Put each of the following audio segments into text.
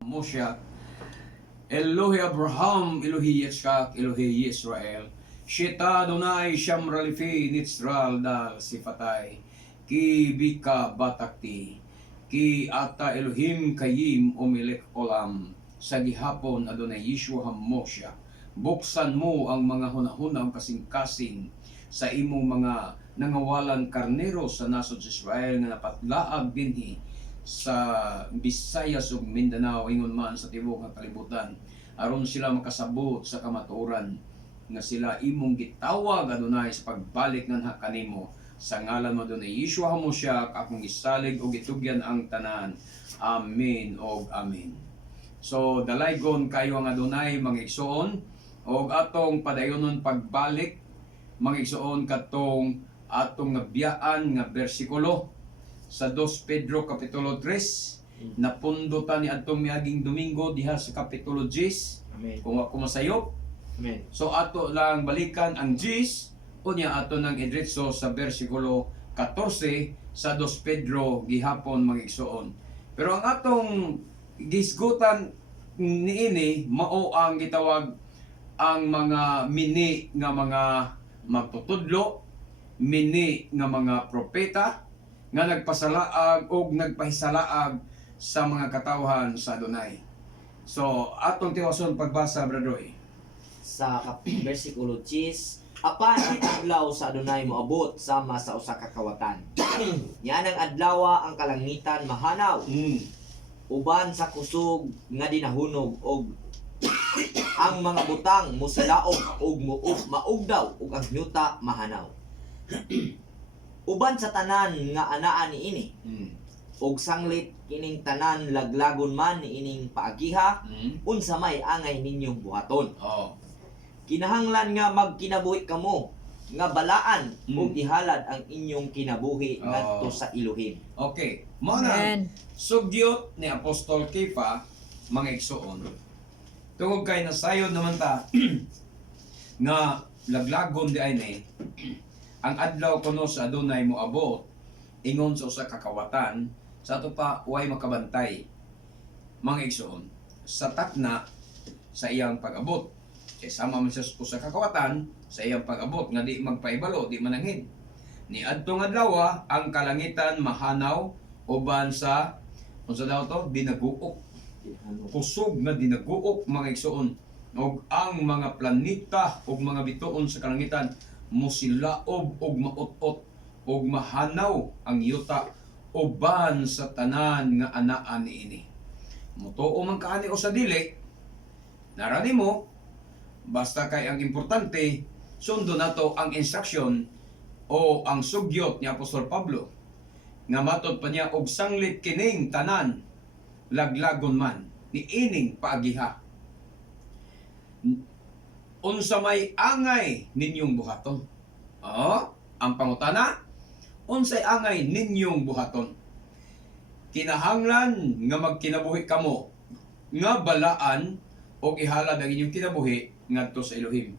Moshe, Elohe Abraham, Elohe Yitzchak, Elohe Yisrael, Sheta Adonai Shamra Lefi Nitzral Dal Sifatay, Ki Bika Batakti, Ki Ata Elohim Kayim Umilik Olam, sa gihapon Adonai Yeshua HaMoshe, buksan mo ang mga hunahunang kasing-kasing sa imong mga nangawalan karnero sa nasod sa Israel nga napatlaag dinhi sa Visayas ug Mindanao ingon man sa tibuok nga kalibutan aron sila makasabot sa kamatuoran nga sila imong gitawag Adonai sa pagbalik nganha kanimo sa ngalan mo Adonai Yeshua HaMoshiach akong gisalig ug gitugyan ang tanan. Amen og amen. So dalaygon kayo ang Adonai mga igsoon og atong padayonon pagbalik mga igsoon katong atong nabiyaan nga bersikulo sa 2 Pedro Kapitulo 3 napundutan ni adtong miaging Domingo diha sa Kapitulo 10. Amen. Kung ako masayop. Amen. So ato lang balikan ang 10 unya ato nang idretso sa bersikulo 14 sa 2 Pedro gihapon mga igsoon. Pero ang atong gisgutan niini mao ang gitawag ang mga mini nga mga magtutudlo, mini nga mga propeta nga nagpasalaag o nagpahisalaag sa mga katawhan sa Adonai. So, atong tiwason pagbasa, Bradoy. Sa versikulo 10, apan ang adlaw sa Adonai moabot sama sa usa ka kawatan. Yan ang adlaw ang kalangitan mahanaw. Uban sa kusog nga dinahunog og ang mga butang musilaog og maugdaw ug ang yuta mahanaw. Uban sa tanan nga anaa niini ug sanglit kining tanan laglagon man niining paagiha unsa may angay ninyong buhaton. Kinahanglan nga magkinabuhi kamo nga balaan ug ihalad ang inyong kinabuhi ngadto sa Elohim. Okay, mo na sugyot ni Apostol Kefa mga igsoon. Tungod kay nasayod naman ta nga laglagon di ay ni ang adlaw kuno sa Adonai moabot ingon sa usa ka kawatan sa ato pa way makabantay mga igsoon sa takna sa iyang pag-abot kay sama man sa usa ka kawatan sa iyang pag-abot nga di magpaibalo di manangin ni adtong adlaw ang kalangitan mahanaw uban sa unsa daw to dinaguok kusog nga dinaguok mga igsoon ug ang mga planeta ug mga bituon sa kalangitan musilaob og maot-ot og mahanaw ang yuta uban sa tanan nga anaa niini. Mutuo man kaani o sa dili, narani mo basta kay ang importante sundo nato ang instruction o ang sugyot ni Apostol Pablo nga matod pa niya og sanglit kining tanan laglagon man ni ining paagiha. Unsa may angay ninyong buhaton? Ang pangutana, unsay angay ninyong buhaton? Kinahanglan nga magkinabuhi kamo nga balaan o ihalad ang inyong kinabuhi ngadto sa Elohim.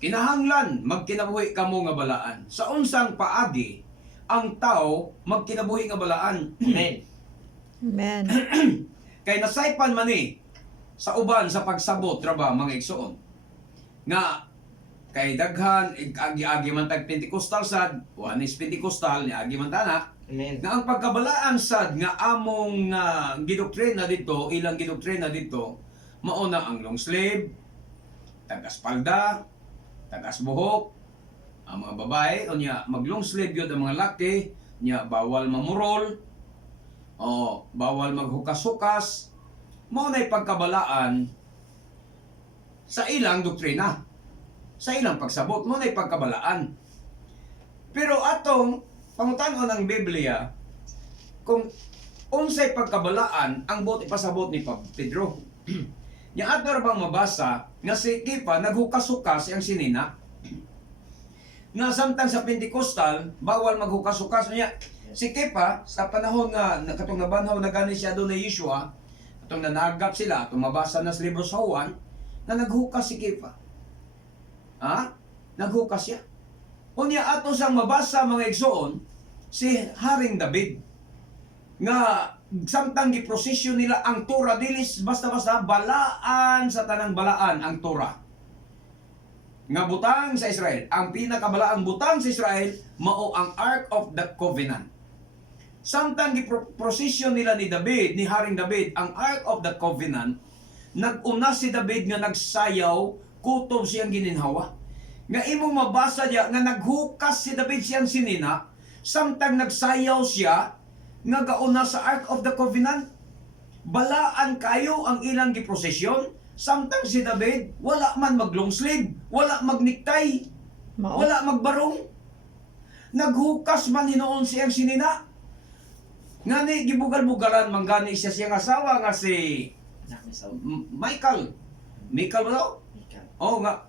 Kinahanglan magkinabuhi kamo nga balaan. Sa unsang paagi ang tao magkinabuhi nga balaan. Amen. Amen. Kay nasaypan man sa uban sa pagsabot ra ba mga igsoon nga kay daghan agi-agi man tag Pentecostal sad wanis Pentecostal ni agi man tana. Amen. Nga ang pagkabalaan sad nga among gidoktrina dito ilang gidoktrina dito mao na ang long sleeve, tagas-palda, tagas-buhok ang mga babae unya mag long sleeve yun ang mga laki nya bawal mamurol bawal maghukas-hukas mao na'y pagkabalaan sa ilang doktrina, sa ilang pagsabot, mo na'y pagkabalaan. Pero atong pangutan-on ang Biblia, kung unsay pagkabalaan ang buot ipasabot ni Pedro. Yang ato ra bang mabasa nga si Kefa naghukas-hukas ang sinina. Nga samtang sa Pentecostal, bawal maghukas-hukas niya. Si Kefa sa panahon nga katong nabanhaw na gani siya doon na Yeshua, atong nanagap sila, atong mabasa na sa libro sa Juan, na naghukas si Kefa. Naghukas siya. Unya ato sang mabasa mga igsoon si Haring David nga samtang giprosesyon nila ang Torah dilis basta-basta balaan sa tanang balaan ang Torah nga butang sa Israel. Ang pinakabalaang butang sa Israel mao ang Ark of the Covenant. Samtang giprosesyon nila ni David, ni Haring David, ang Ark of the Covenant, nag-una si David nga nagsayaw, kutob siyang gininhawa. Nga imong mabasa diya nga naghukas si David siyang sinina, samtang nagsayaw siya, nga gauna sa Ark of the Covenant. Balaan kayo ang ilang giprosesyon, samtang si David, wala man mag-long sleeve, wala magniktay, wala magbarong. Naghukas man hinoon siyang sinina. Nga ni gibugal-bugalan manggani siya siyang asawa nga si Michael. Michael ba daw? Oh, nga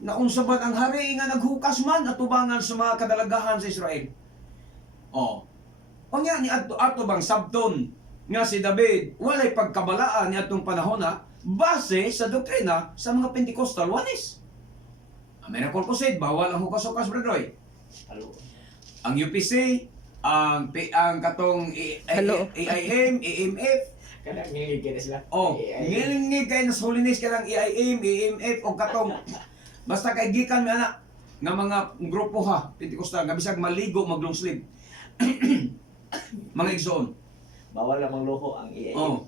naunsa man ang hari nga naghukas man atubangan sa mga kadalagahan sa Israel. Oh. O nga ni ato bang sabton nga si David walay pagkabalaan ni atong panahon na base sa doktrina sa mga Pentecostal Ones. Ang Miracle Crusade bawal ang hukas-hukas, Brother. Ang UPC, ang katong AIM, AMF, Kanang ngingig kaya sila. oh, ngilingig kay nas holiness kanang AIM, AMF o katong basta kay gikan mi ana nga mga grupo ha, Pentecostal nga bisag maligo mag-long sleeve. Mga igsoon. Bawal lamang luho ang EA. Oh.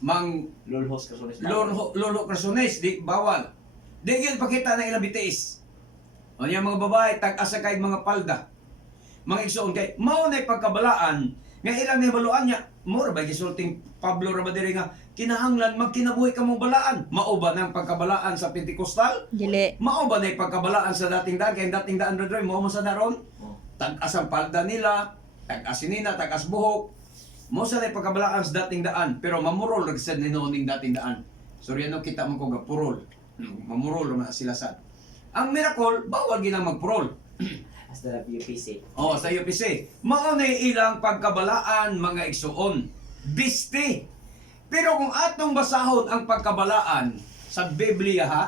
Mang Lulhos Crasones. lolo Crasones di bawal. Di gyud pakita na ilang BTS. O niya mga babae tag-asa kay mga palda. Mga igsoon kay mao nay pagkabalaan nga ilang nahibaluan niya mura ba gisulting Pablo ra ba diri nga kinahanglan magkinabuhi ka mong balaan. Mao ba nang pagkabalaan sa Pentecostal? Dili. Mao ba nay pagkabalaan sa dating daan kay dating daan Brother mao sa daron? Tag-as ang palda nila, tag-as sinina, tag-as buhok. Mao sa nay pagkabalaan sa dating daan pero mamurol ra sad ni nooning dating daan. Sorry ano kita man ko gapurol. Mamurol ra man sila sad. Ang miracle bawal ginang magpurol. Hasta la PUPC. Oh, sa UPC. Mao na ilang pagkabalaan mga igsuon. Biste. Pero kung atong basahon ang pagkabalaan sa Biblia ha,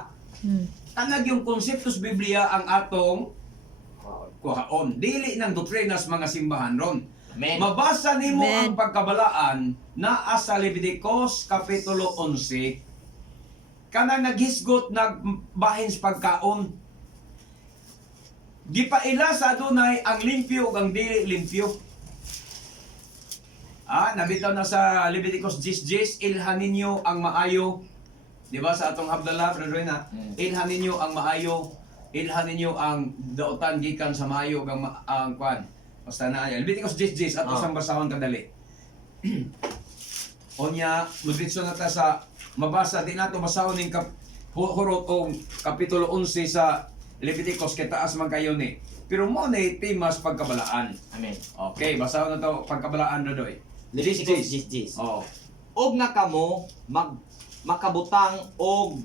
tanag yung konsepto sa Biblia ang atong kuhaon. Dili ng doktrinas mga simbahan ron. Amen. Mabasa nimo Amen. ang pagkabalaan naa sa Leviticus Kapitulo 11. Kanang naghisgot nagbahin sa pagkaon. Gipaila sa adunay ang limpyo ug ang dili limpyo. Nabitaw na sa Leviticus 10:10, ilhan ninyo ang maayo. Di ba sa atong habdala, Brother na? Ilhan ninyo ang maayo, ilhan ninyo ang dautan gikan sa maayo ug ang kwan. Basta na ay Leviticus 10:10 ato sang basahon kadali. Onya, muditso na ta sa mabasa di nato basahon ning hurot og kapitulo 11 sa Leviticus kay taas man kayo ni. Pero mo ni timas pagkabalaan. Amen. Okay, basahon na to pagkabalaan Dodoy. Leviticus 10:10. Oh. Og nga kamo makabutang og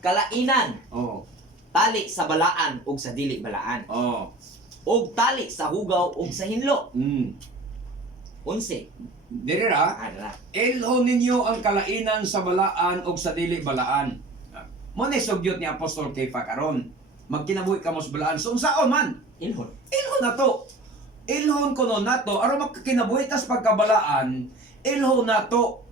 kalainan, Oh. tali sa balaan ug sa dili balaan, Oh. og tali sa hugaw ug sa hinlo. 11. Diri ra, Ana. ilhon ninyo ang kalainan sa balaan ug sa dili balaan. Mo ni sugyot ni Apostol Kefa karon. Magkinabuhi ka mo sa balaan. So unsaon man? Ilhon. Ilhon na to. Ilhon ko no nato aron makakinabuhi tas pagkabalaan. Ilhon na to.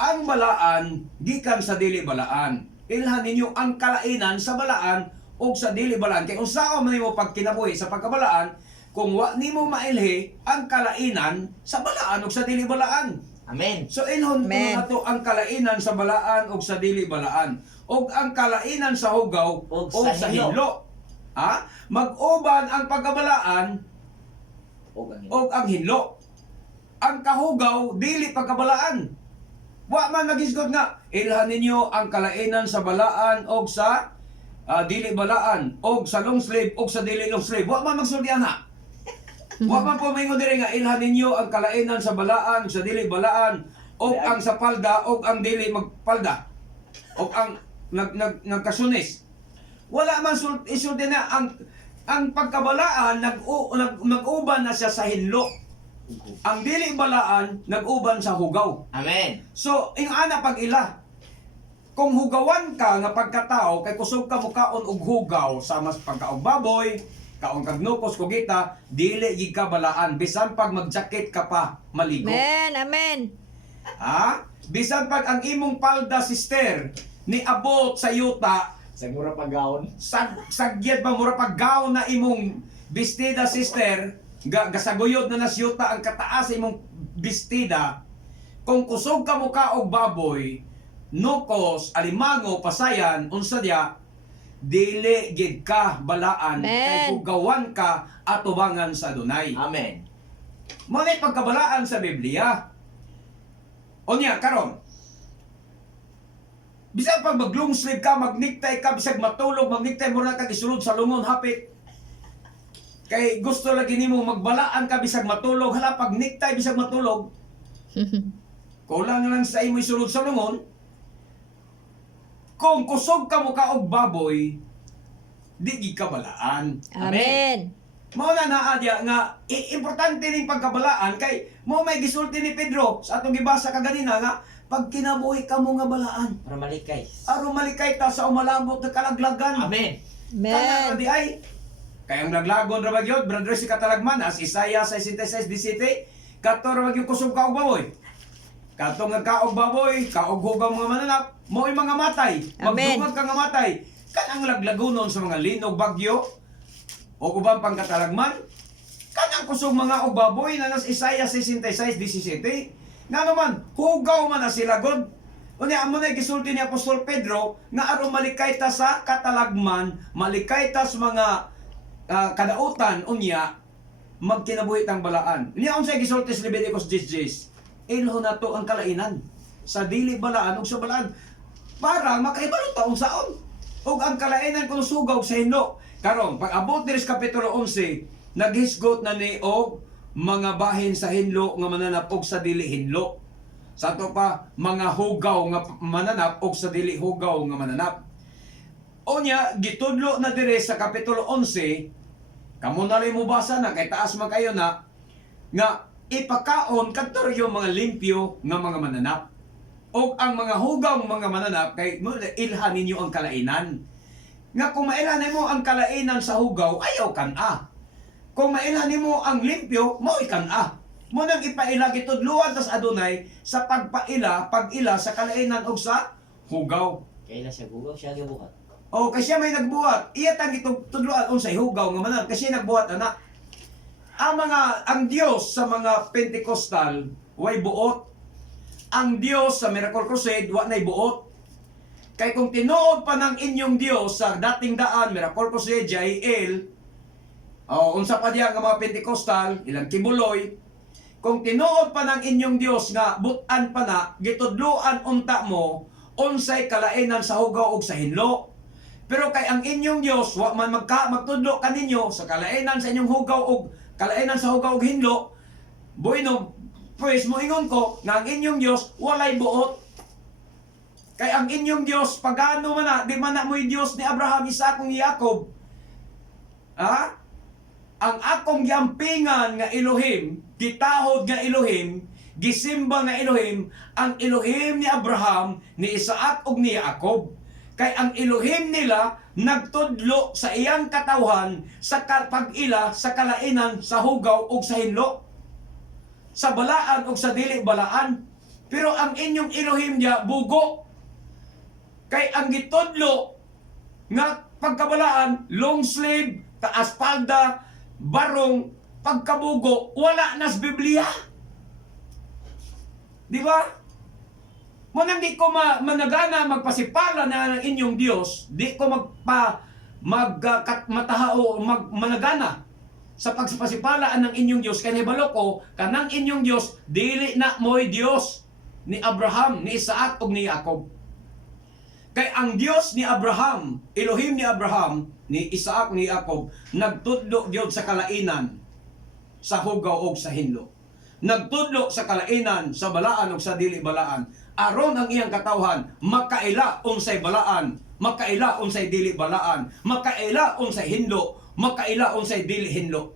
Ang balaan gikan sa dili balaan. Ilhan ninyo ang kalainan sa balaan ug sa dili balaan. Kay unsaon man nimo pagkinabuhi sa pagkabalaan kung wa nimo mailhi ang kalainan sa balaan ug sa dili balaan. Amen. So ilhon ko Amen. nato ang kalainan sa balaan ug sa dili balaan. Og ang kalainan sa hugaw Ug o sa sa hinlo. Mag-uban ang pagkabalaan Og ang o ang hinlo. Ang kahugaw dili pagkabalaan. Wa man magisgot nga ilhan ninyo ang kalainan sa balaan o sa dili balaan o sa long sleeve o sa dili long sleeve. Wa man magsultian ha. Wa man po maingon diri nga ilhan ninyo ang kalainan sa balaan sa dili balaan o ang sa palda o ang dili magpalda. O ang nagkasunis. Wala man isulti na ang pagkabalaan nag-uban na siya sa hinlo. Ang dili balaan nag-uban sa hugaw. Amen. So ing ana pag ila. Kung hugawan ka nga pagkatao kay kusog ka mukaon og hugaw sa mas pagkaog baboy, kaong kagnukos kugita, dili gid ka balaan bisan pag magjakit ka pa maligo. Amen. Amen. Ha? Bisan pag ang imong palda sister ni abot sa yuta, Sa mura paggaon. sagyat ba mura paggaw na imong bestida sister, gasaguyod na nasyuta ang kataas sa imong bestida. Kung kusog ka mo ka og baboy, nukos, alimango, pasayan, unsa diya, dili gid ka balaan Amen. kay hugawan ka atubangan sa Adonai. Amen. Mali pagkabalaan sa Biblia. Onya karon. Bisag pag mag-long sleeve ka, magniktay ka, bisag matulog, magniktay mo na kag isulod sa lungon hapit. Kay gusto lagi nimo magbalaan ka bisag matulog, hala pag niktay bisag matulog, kulang lang sa imo isulod sa lungon. Kung kusog ka mo ka og baboy, di gid ka balaan. Amen. Mao na naadya nga importante ning pagkabalaan kay mo may gisulti ni Pedro sa atong gibasa kaganina nga pag kinabuhi ka mo nga balaan, Para malikay. aron malikay ta sa umalabot na kalaglagan. Amen. Kana Amen. di ay kayong laglagon ra magyod brother si katalagman as Isaiah 66:17 kato ra magyud kusog ka og baboy. Kato nga kaog baboy, kaog hugaw mga mananap, mo'y mga matay. Amen. Magdungag ka nga matay. Kanang laglagonon sa mga linog bagyo o ubang pangkatalagman. Kanang kusog mga og baboy na nas Isaiah 66:17. Nga naman, hugaw man na sila god. Unya amo na gisulti ni Apostol Pedro nga aron malikay ta sa katalagman, malikay ta sa mga kadautan unya magkinabuhi tang balaan. Unya unsay gisulti sa Leviticus 10:10? Ilho na to ang kalainan sa dili balaan ug sa balaan para makaibalo taong saon. Ug ang kalainan kung sugaw sa hinlo. Karon pag abot diri sa kapitulo 11, naghisgot na ni og mga bahin sa hinlo nga mananap og sa dili hinlo. Sa to pa mga hugaw nga mananap og sa dili hugaw nga mananap. Onya gitudlo na dire sa kapitulo 11, kamo na rin mo basa na kay taas man kayo na nga ipakaon kadto yung mga limpyo nga mga mananap. O ang mga hugaw mga mananap kay ilhan ninyo ang kalainan. Nga kung mailhan mo ang kalainan sa hugaw, ayaw kan-a. Kung mailhan mo ang limpyo, mo ikan-a. Mo nang ipaila gitudluan tas Adonai sa pag-ila sa kalainan og sa hugaw. Kaya na siya gugaw, siya gibuhat. O kasi may nagbuhat, iya tang gitudluan unsay hugaw nga mananap kasi nagbuhat ana. Ang Dios sa mga Pentecostal way buot. Ang Dios sa Miracle Crusade wa nay buot. Kay kung tinuod pa ng inyong Dios sa dating daan Miracle Crusade JL, unsa pa diya nga mga Pentecostal, ilang kibuloy, kung tinuod pa ng inyong Dios nga butan pa na gitudluan unta mo unsay kalainan sa hugaw ug sa hinlo. Pero kay ang inyong Dios wa man magtudlo kaninyo sa kalainan sa inyong hugaw ug kalainan sa hugaw ug hinlo, bueno, pues moingon ko nga ang inyong Dios walay buot. Kay ang inyong Dios pagano man na, di man na mo'y Dios ni Abraham, Isaac ug Jacob. Ha? Ang akong yampingan nga Elohim, gitahod nga Elohim, gisimba nga Elohim, ang Elohim ni Abraham, ni Isaac ug ni Jacob. Kay ang Elohim nila nagtudlo sa iyang katawhan sa pag-ila sa kalainan sa hugaw ug sa hinlo, sa balaan ug sa dili balaan. Pero ang inyong Elohim diya bugo. Kay ang gitudlo nga pagkabalaan, long sleeve, taas palda, barong, pagkabugo, wala nas Biblia. Di ba? Munang di ko managana magpasipala na ng inyong Dios, di ko managana sa pagsipasipalaan ng inyong Dios. Kaya nibalo ko, kanang inyong Dios, dili na mo'y Dios ni Abraham, ni Isaac ug ni Jacob. Kay ang Dios ni Abraham, Elohim ni Abraham, ni Isaac ni Jacob, nagtudlo gyud sa kalainan sa hugaw ug sa hinlo. Nagtudlo sa kalainan sa balaan ug sa dili balaan. Aron ang iyang katawhan makaila unsay balaan, makaila unsay dili balaan, makaila unsay hinlo, makaila unsay dili hinlo.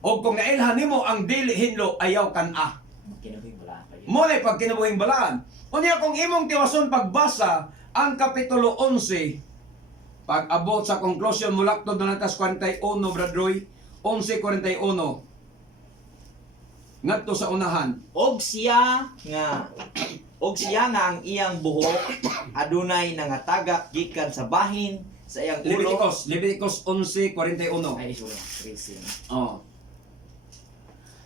O kung nailhan nimo ang dili hinlo, ayaw kan-a. Kinabuhi balaan pa yun. Mo na pagkinabuhing balaan. Unya kung imong tiwason pagbasa ang kapitulo 11 Pag abot sa conclusion mulaktod na natas 41 Brad Roy, 11:41 ngadto sa unahan. Og siya nga ang iyang buhok adunay nangatagak gikan sa bahin sa iyang ulo. Leviticus 11:41. Ay, sorry. 13. Oh.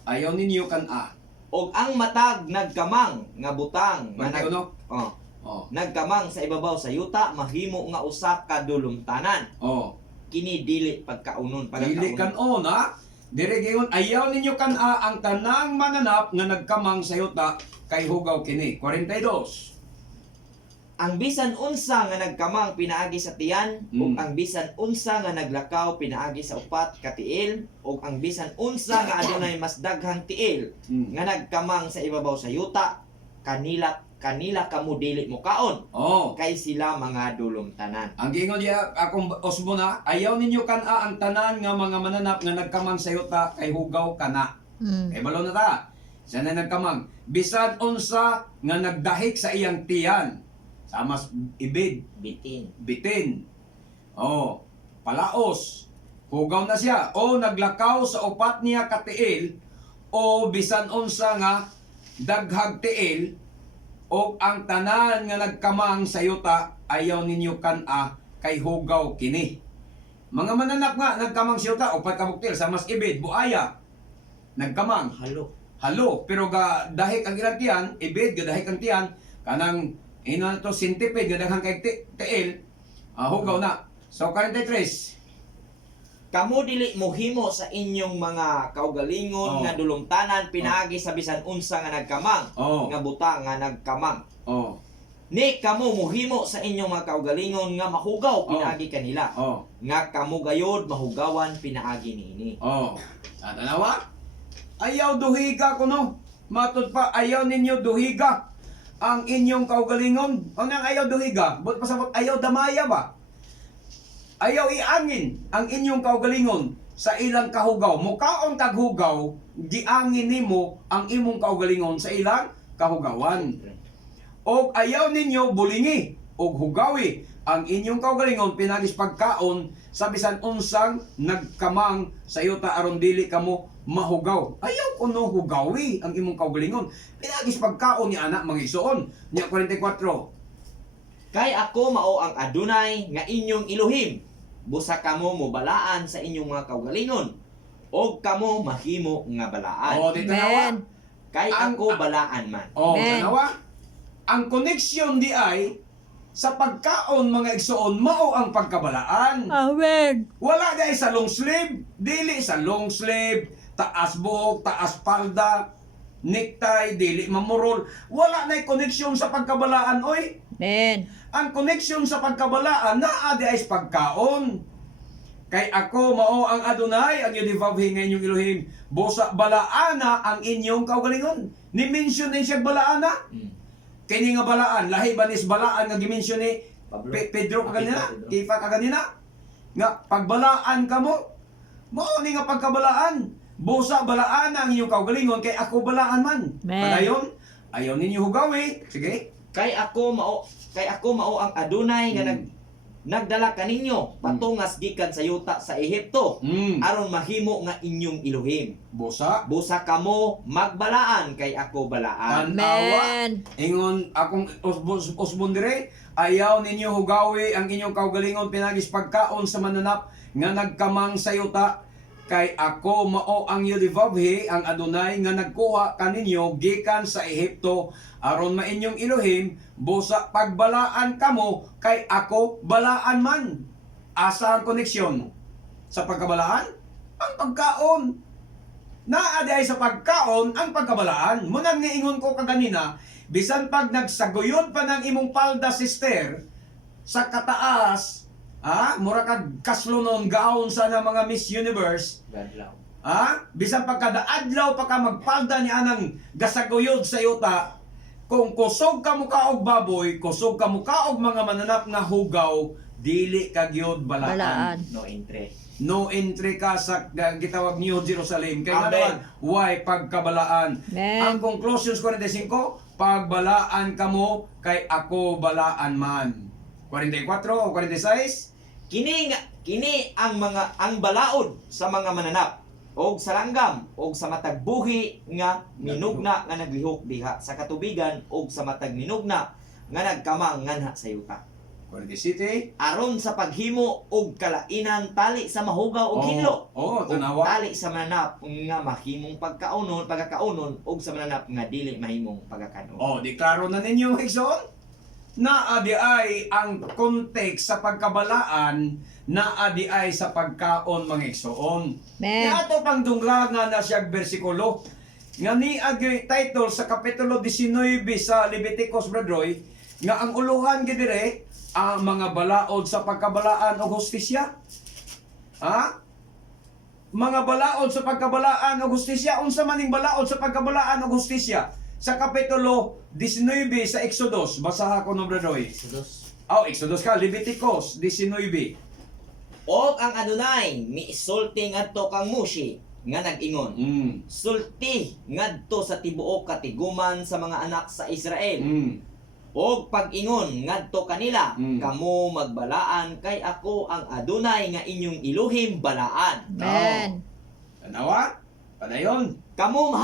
Ayaw ninyo kan-a. Og ang matag nagkamang nga butang nga 41. oh, Oh. nagkamang sa ibabaw sa yuta mahimo nga usa ka dulumtanan. Oh. Kini dili pagkaunon Dili kan-on ha. Dire gayon ayaw ninyo kan-a ang tanang mananap nga nagkamang sa yuta kay hugaw kini. 42. Ang bisan unsa nga nagkamang pinaagi sa tiyan ug ang bisan unsa nga naglakaw pinaagi sa upat ka tiil ug ang bisan unsa nga adunay mas daghang tiil nga nagkamang sa ibabaw sa yuta kanila kamo dili mo kaon Oh. kay sila mga dulumtanan. Ang gingon niya akong usbo na, ayaw ninyo kan-a ang tanan nga mga mananap nga nagkamang sa yuta kay hugaw kana. Kay balo na ta. Siya na nagkamang. Bisan unsa nga nagdahik sa iyang tiyan. Samas ibid, bitin. Oh, palaos. Hugaw na siya. O naglakaw sa upat niya katiil o bisan unsa nga daghag tiil o ang tanan nga nagkamang sa yuta ayaw ninyo kan-a kay hugaw kini. Mga mananap nga nagkamang sa yuta upat ka buktil sa mas ibid buaya nagkamang halo pero ga dahik ang ilang tiyan ibid ga dahik ang tiyan kanang ino to centipede ga daghang kay tiil hugaw na. So 43. Kamo dili mohimo sa inyong mga kaugalingon nga dulumtanan pinaagi sa bisan unsa nga nagkamang nga buta nga nagkamang. Ni kamo mohimo sa inyong mga kaugalingon nga mahugaw pinaagi kanila. Nga kamo gayod mahugawan pinaagi niini. Tanawa? Ayaw duhiga kuno. Matud pa ayaw ninyo duhiga ang inyong kaugalingon. Ano ang ayaw duhiga? But pasabot ayaw damaya ba? Ayaw iangin ang inyong kaugalingon sa ilang kahugaw. Mukaon taghugaw, giangin nimo ang imong kaugalingon sa ilang kahugawan. Og ayaw ninyo bulingi og hugawi ang inyong kaugalingon pinagis pagkaon sa bisan unsang nagkamang sa yuta aron dili kamo mahugaw. Ayaw kuno hugawi ang imong kaugalingon pinagis pagkaon ni anak mga igsoon. Nya 44. Kay ako mao ang adunay nga inyong Elohim. Busa kamo mobalaan sa inyong mga kaugalingon. Og kamo mahimo nga balaan. Dito nawa. Kay ako balaan man. Tanawa. Ang koneksyon di ay sa pagkaon mga igsoon mao ang pagkabalaan. Amen. Wala di ay sa long sleeve, dili sa long sleeve, taas buhok, taas palda, necktie, dili mamurol. Wala na'y koneksyon sa pagkabalaan oy. Amen. Ang koneksyon sa pagkabalaan naa di ay sa pagkaon. Kay ako mao ang Adonai, ang Yodivavhe nga inyong Elohim. Busa balaana ang inyong kaugalingon. Ni-mention din siya balaana. Kini nga balaan, lahi banis balaan nga gimension ni Pedro kaganina, Kifa kaganina. Nga pagbalaan kamo, mao ni nga pagkabalaan. Busa balaan ang inyong kaugalingon kay ako balaan man. Padayon, ayaw ninyo hugawi. Sige. Kay ako mao ang Adonai nga nagdala kaninyo patungas gikan sa yuta sa Ehipto aron mahimo nga inyong Elohim. Busa kamo magbalaan kay ako balaan. Amen. Ingon akong usbon dire, ayaw ninyo hugawi ang inyong kaugalingon pinagis pagkaon sa mananap nga nagkamang sa yuta kay ako mao ang Yodivavhe ang Adonai nga nagkuha kaninyo gikan sa Ehipto aron mainyong Elohim busa pagbalaan kamo kay ako balaan man. Asa ang koneksyon sa pagkabalaan? Ang pagkaon. Naa di ay sa pagkaon ang pagkabalaan. Munang niingon ko kaganina, bisan pag nagsaguyod pa ng imong palda sister sa kataas, mura kag kaslunon gaon sa na mga Miss Universe. Bisan pagkadaadlaw pa ka magpalda ni anang gasaguyod sa yuta, kung kusog ka mukha og baboy, kusog ka mukha og mga mananap nga hugaw, dili ka gyud balaan. No entry ka sa gitawag New Jerusalem. Kay naman, why pagkabalaan? Ang conclusions 45, pagbalaan kamo kay ako balaan man. 44 o 46, Kini ang balaod sa mga mananap og sa langgam og sa matag buhi nga minugna nga naglihok diha sa katubigan og sa matag minugna nga nagkamang nganha sa yuta. 47. Aron sa paghimo og kalainan tali sa mahugaw og hinlo. Oo, Ug tanawa. tali sa mananap nga mahimong pagkakaunon og sa mananap nga dili mahimong pagkakanon. Oh, di klaro na ninyo, Higson? Naadi ay ang kontekst sa pagkabalaan, naadi ay sa pagkaon mga igsoon. Men. Ato pang dunglangan na siyang bersikulo. Nga ni agi title sa kapitulo 19 sa Leviticus, Bradroy, nga ang uluhan gidire ang mga balaod sa pagkabalaan o hustisya. Ha? Mga balaod sa pagkabalaan o hustisya. Unsa maning balaod sa pagkabalaan o hustisya? Sa kapitulo 19 sa Exodus, basaha ko no Bradroy. Exodus. Exodus ka, Leviticus 19. Og ang Adonai miisulti ngadto kang Mushi nga nag-ingon. Sulti ngadto sa tibuok katiguman sa mga anak sa Israel. Og pag-ingon ngadto kanila, kamo magbalaan kay ako ang Adonai nga inyong Elohim balaan. Men. Tanawa? Padayon. Kamo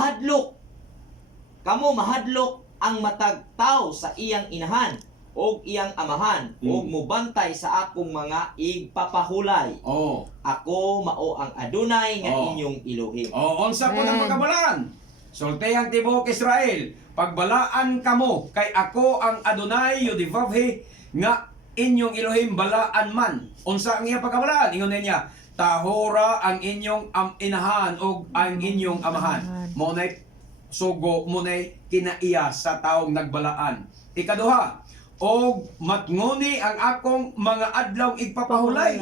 mahadlok ang matag tawo sa iyang inahan og iyang amahan og mubantay sa akong mga igpapahulay. Oh. Ako mao ang Adonai nga inyong Elohim. Unsa po ng pagkabalaan? Sultihang tibuok Israel, pagbalaan kamo kay ako ang Adonai Yodivavhe nga inyong Elohim balaan man. Unsa ang iyang pagkabalaan? Ingon niya, tahora ang inyong inahan og ang inyong amahan. Monay sugo munay kinaiya sa taong nagbalaan. Ikaduha, og matnguni ang akong mga adlaw igpapahulay.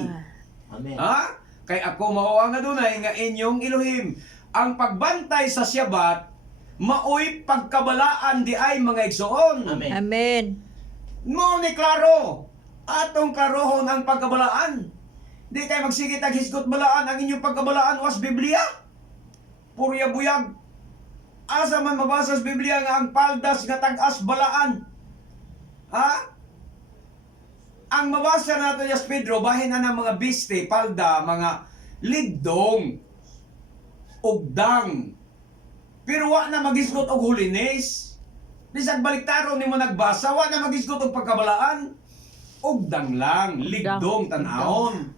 Amen. Ha? Kay ako mao ang Adonai nga inyong Elohim. Ang pagbantay sa Syabat maoy pagkabalaan di ay mga igsoon. Amen. Amen. Mo ni klaro. Atong karohon ang pagkabalaan. Di kay magsigit ang hisgot balaan ang inyong pagkabalaan was Biblia. Purya buyag. Asa man mabasa sa Biblia nga ang paldas nga tag-as balaan. Ha? Ang mabasa nato sa Pedro, bahin na ng mga biste, palda, mga ligdong, ugdang. Pero wa na magisgot og hulinis. Bisag baliktaron nimo nagbasa, wa na magisgot og pagkabalaan. Ugdang lang, ligdong tanahon.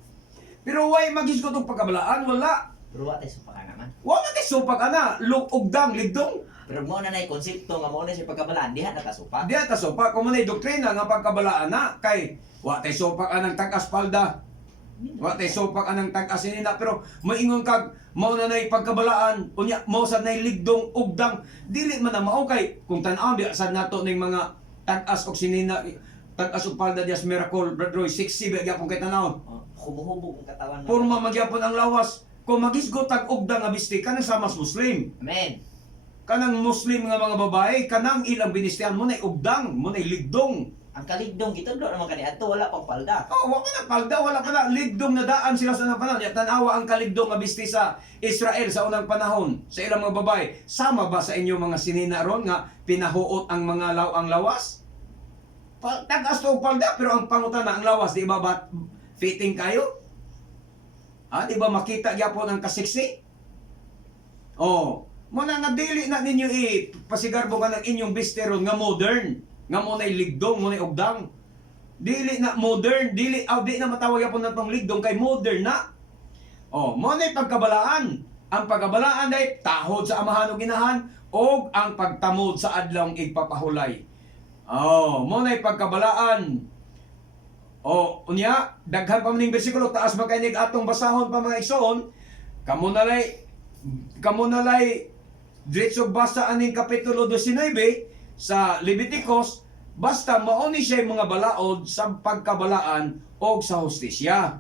Pero way magisgot og pagkabalaan, wala. Pero wa tay supa ka naman. Wa man ti supak ana, ugdang, ligdong. Pero mo na nay konsepto nga mo na sa pagkabalaan diha nakasupa. Di ata sopak kung manay doktrina nga pagkabalaan na kay wa tay sopak anang tag-as palda. Wa tay sopak anang tag-as inina pero maingon kag mao na nay pagkabalaan unya mao sad nay ligdong ugdang dili man na mao kay kung tan-aw di sad nato ning mga tag-as og sinina tag-as og palda dias miracle brother 60 ba gyapon kay tan-aw. Hubog-hubog ang katawan mo. Porma magyapon ang lawas kung magisgot tag ugdang nga bisti kanang sa mas Muslim. Amen. Kanang Muslim nga mga babae kanang ilang binistihan mo nay ugdang mo nay ligdong. Ang kaligdong gitudlo naman kaniadto wala pang palda. Wala pa na palda, wala pa na. Ligdong na daan sila sa unang panahon. At tanawa ang kaligdong nga bisti sa Israel sa unang panahon. Sa ilang mga babae. Sama ba sa inyo mga sinina ron nga pinahuot ang mga ang lawas? Tagas to og palda, pero ang pangutana ang lawas, di ba ba fitting kayo? Di ba makita gyapon ang kasiksi? Muna nadili na ninyo pasigarbo ka ng inyong bisteron nga modern. Nga mo na ligdong, mo na ugdang. Dili na modern, di na matawag yapon natong ligdong kay modern na. Mo na pagkabalaan. Ang pagkabalaan ay tahod sa amahan o ginahan o ang pagtamod sa adlawng igpapahulay. Mo na pagkabalaan. Unya, daghan pa maning bersikulo, taas magkainig atong basahon pa mga igsoon. Kamo nalay diretso basa aning kapitulo 19 sa Leviticus, basta mauni siya mga balaod sa pagkabalaan o sa hustisya.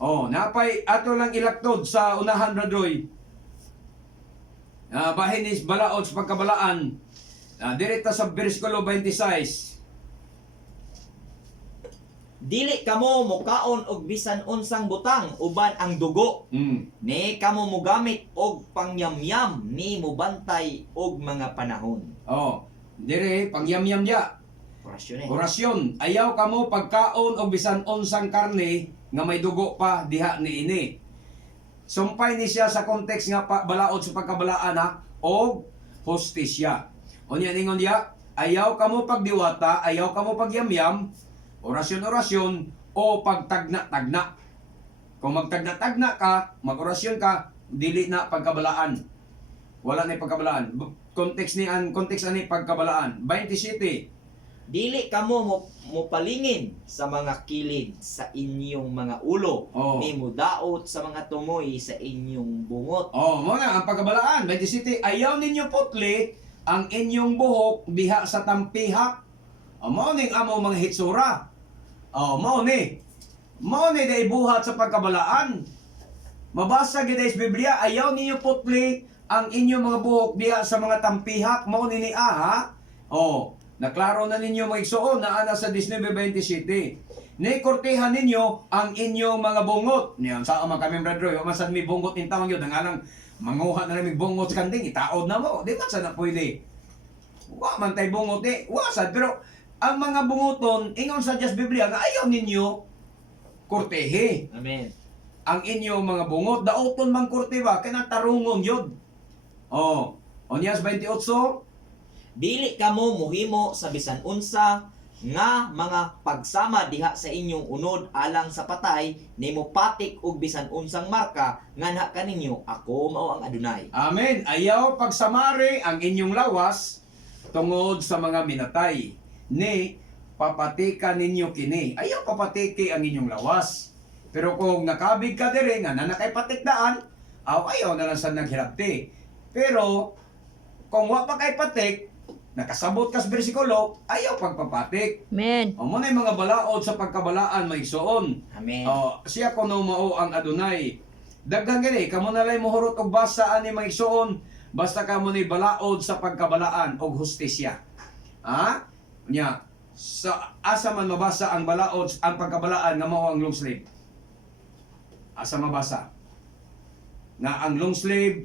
Napay ato lang ilaktod sa unahan radroy. Bahin is balaod sa pagkabalaan. Direkta sa bersikulo 26. Dili kamo mukaon og bisan unsang butang uban ang dugo. Ni kamo mogamit og pangyamyam ni mobantay og mga panahon. Dire pangyamyam dia. Orasyon eh. Orasyon, ayaw kamo pagkaon og bisan unsang karne nga may dugo pa diha niini. Sumpay ni siya sa konteks nga balaod sa pagkabalaan o hostisya. Unya ningon diya, ayaw kamo pagdiwata, ayaw kamo pagyamyam, orasyon-orasyon o pagtagna-tagna. Kung magtagna-tagna ka, mag-orasyon ka, dili na pagkabalaan. Wala na pagkabalaan. Konteks ani pagkabalaan. 27. Dili kamo mo palingin sa mga kilid sa inyong mga ulo, Oh. ni mudaot sa mga tumoy sa inyong bungot. Oh, mo na ang pagkabalaan. 27. Ayaw ninyo putli ang inyong buhok diha sa tampihak. Mao ning amo mga hitsura. Mao ni day buhat sa pagkabalaan. Mabasa gid sa Biblia, ayaw ninyo putli ang inyong mga buhok diha sa mga tampihak. Mao ni ha. Naklaro na ninyo mga igsoon na ana sa 19:27. Ni kortehan ninyo ang inyong mga bungot. Niyan sa ama kami brother, wa man sad mi bungot in tawang gyud nganang manguha na mi bungot sa kanding itaod na mo. Di man sa na pwede. Wa man tay bungot wa sad pero ang mga bungoton ingon sa Diyos Biblia nga ayaw ninyo kortehe Amen. ang inyong mga bungot. Daoton man korte ba kana tarungon yun. Onyas 28. Dili kamo muhimo sa bisan unsa nga mga pagsama diha sa inyong unod alang sa patay, nimo patik og bisan unsang marka nganha kaninyo ako mao ang Adunay. Amen. Ayaw pagsamari ang inyong lawas tungod sa mga minatay. Ni papatikan ninyo kini. Ayaw papatiki ang inyong lawas. Pero kung nakabig ka dire nga nanakay patikdaan, ayaw na lang sa naghirapti. Pero kung wa pa kay patik, nakasabot ka sa bersikulo, ayaw pagpapatik. Amen. Mo na yung mga balaod sa pagkabalaan may igsoon. Amen. Siya kuno mao ang Adonai. Daghan gani kamo na lay mohurot og basa ani mga igsoon, basta kamo ni balaod sa pagkabalaan og hustisya. Nya sa asa man mabasa ang balaod ang pagkabalaan nga mao ang long slave. Asa mabasa nga ang long slave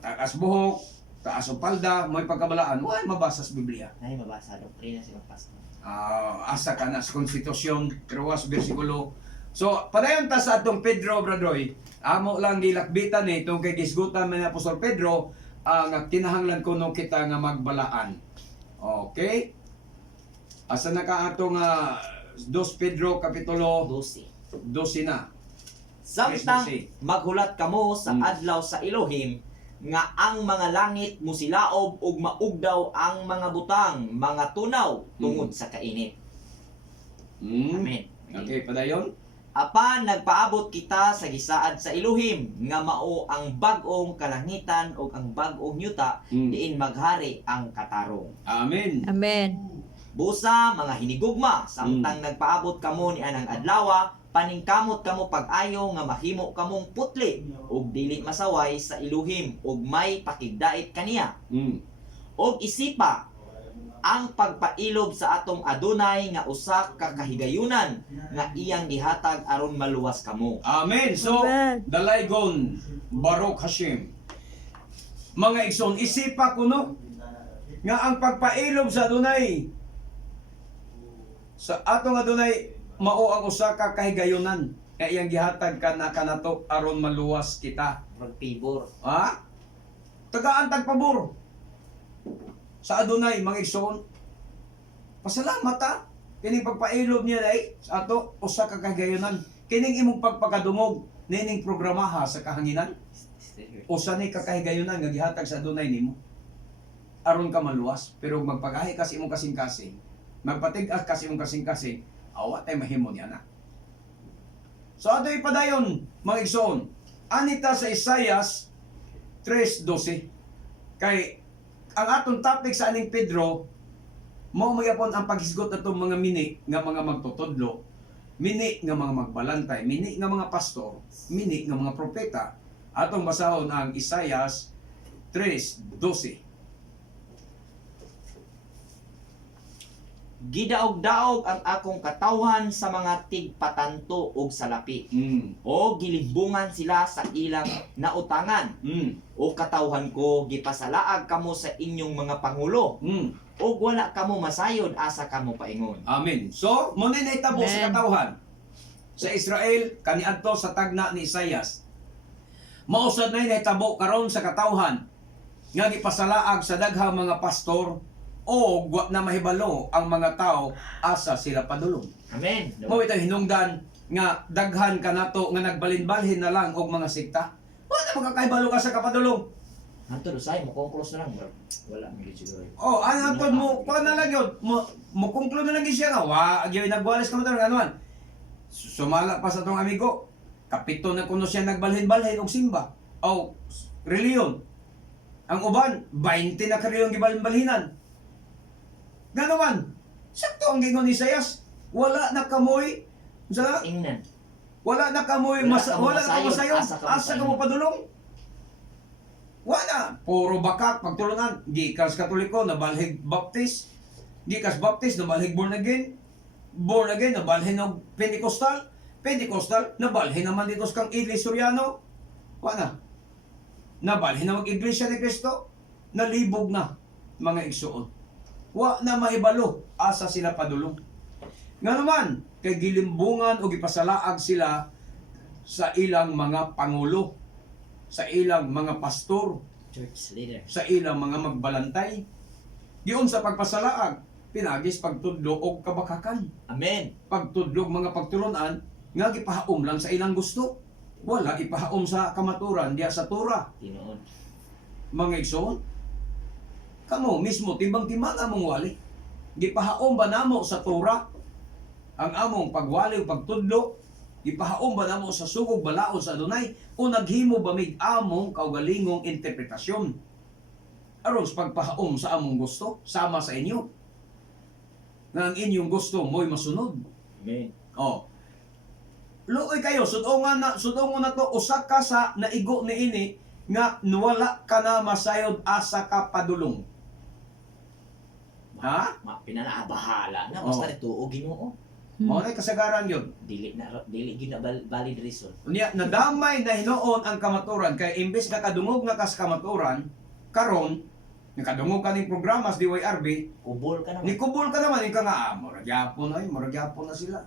taas buhok, taas o palda, may pagkabalaan, wala mabasa sa Biblia. Ay mabasa doktrina si pastor. Asa ka na sa konstitusyon, karuwas bersikulo. So, padayon ta sa atong Pedro, bradoy, amo lang gilakbitan ni itong kay gisgutan man ni Apostol Pedro, nga kinahanglan kuno kita nga magbalaan. Okay? Asa na ka atong 2 Pedro kapitulo 12. 12 na. Samtang Yes, maghulat kamo sa adlaw sa Elohim nga ang mga langit musilaob ug maugdaw ang mga butang, mga tunaw tungod sa kainit. Amen. Okay, padayon. Apan nagpaabot kita sa gisaad sa Elohim nga mao ang bag-ong kalangitan ug ang bag-ong yuta diin maghari ang katarong. Amen. Amen. Busa mga hinigugma samtang nagpaabot kamo ni anang adlaw, paningkamot kamo pag-ayo nga mahimo kamong putli ug dili masaway sa Elohim ug may pakigdait kaniya. Og isipa ang pagpailob sa atong Adonai nga usa ka kahigayunan nga iyang gihatag aron maluwas kamo. Amen. So, Amen. dalaygon, Baruch Hashem. Mga igsoon, isipa ko no, nga ang pagpailob sa Adonai, sa atong Adonai, mao ang usa ka kahigayunan nga iyang gihatag kanato aron maluwas kita. Magpibor. Tagaan tagpabor sa Adonai, mga igsoon. Pasalamat kining pagpailob niya dai sa ato usa ka kahigayunan. Kining imong pagpakadungog nining programaha sa kahanginan. Usa ni kakahigayunan nga gihatag sa Adonai nimo. Aron ka maluwas, pero magpagahi ka sa imong kasing-kasing. Magpatig-as ka sa imong kasing-kasing, awa tay mahimo niya na. So adoy padayon, mga igsoon. Anita sa Isaias 3:12. Kay ang atong topic sa aning Pedro, mao magyapon ang paghisgot atong mga mini nga mga magtutudlo, mini nga mga magbalantay, mini nga mga pastor, mini nga mga propeta. Atong basahon ang Isaias 3:12. Gidaog-daog ang akong katawhan sa mga tigpatanto ug salapi. O gilibungan sila sa ilang nautangan. O katawhan ko gipasalaag kamo sa inyong mga pangulo. O wala kamo masayod asa kamo paingon. Amen. So, mo ni naitabo sa Amen. katawhan. sa Israel kaniadto sa tagna ni Isaias. Mausad na nahitabo karon sa katawhan nga gipasalaag sa daghang mga pastor o wa na mahibalo ang mga tao asa sila padulong. Amen. Mao ito hinungdan nga daghan kanato nga nagbalin-balhin na lang og mga sikta. Wala magkakaibalo ka sa kapadulong. Hanto do say mo conclose na lang bro. Wala mo gid siguro. Oh, ang hantod mo pa na lang yun. Mo conclude na lang siya nga wa gyud nagwales ka mo ganuan. Sumala pa sa tong amigo. Kapito na kuno siya nagbalhin-balhin og simba o reliyon. Ang uban 20 na kariyong gibalhin-balhinan. Ganuan. Sakto ang gingon ni Isaias. Wala na kamoy sa Ingnan. wala na kamoy wala na kamoy sayon. Asa ka mo padulong? Wala. Puro bakak pagtulunan. Gikas Katoliko nabalhig baptist. Gikas baptist nabalhig born again. Born again nabalhin og Pentecostal. Pentecostal nabalhin naman dito sa kang Iglesia Soriano. Wala. Nabalhin na mag-Iglesia ni Cristo. Nalibog na mga igsuon. Wa na mahibalo asa sila padulong. Nga naman, kay gilimbungan o gipasalaag sila sa ilang mga pangulo, sa ilang mga pastor, Church leader. sa ilang mga magbalantay. Giun sa pagpasalaag, pinagis pagtudlo og kabakakan. Amen. Pagtudlog mga pagtulunan, nga gipahaom lang sa ilang gusto. Wala ipahaom sa kamaturan diya sa Torah. Tinuod. Mga igsoon, kamo mismo timbang-timbang among wali. Gipahaom ba namo sa Torah ang among pagwali ug pagtudlo? Gipahaom ba namo sa sugog balaod sa Adunay o naghimo ba mig among kaugalingong interpretasyon aron sa pagpahaom sa among gusto sama sa inyo nga ang inyong gusto mo'y masunod? Amen. Oh, luoy kayo, sudongan na to, usa ka sa naigo ni ini nga nuwala ka na masayod asa ka padulong. Ha? Pinanaabahala na Oh. basta dito o Ginoo. Mao na kasagaran yun. Dili gyud na valid reason. Unya nadamay na hinuon ang kamaturan kay imbes na kadungog nga kas kamaturan karon nakadungog ka ning programa sa DYRB, Kubol ka naman. nikubol ka naman ika nga murag gyapon na sila.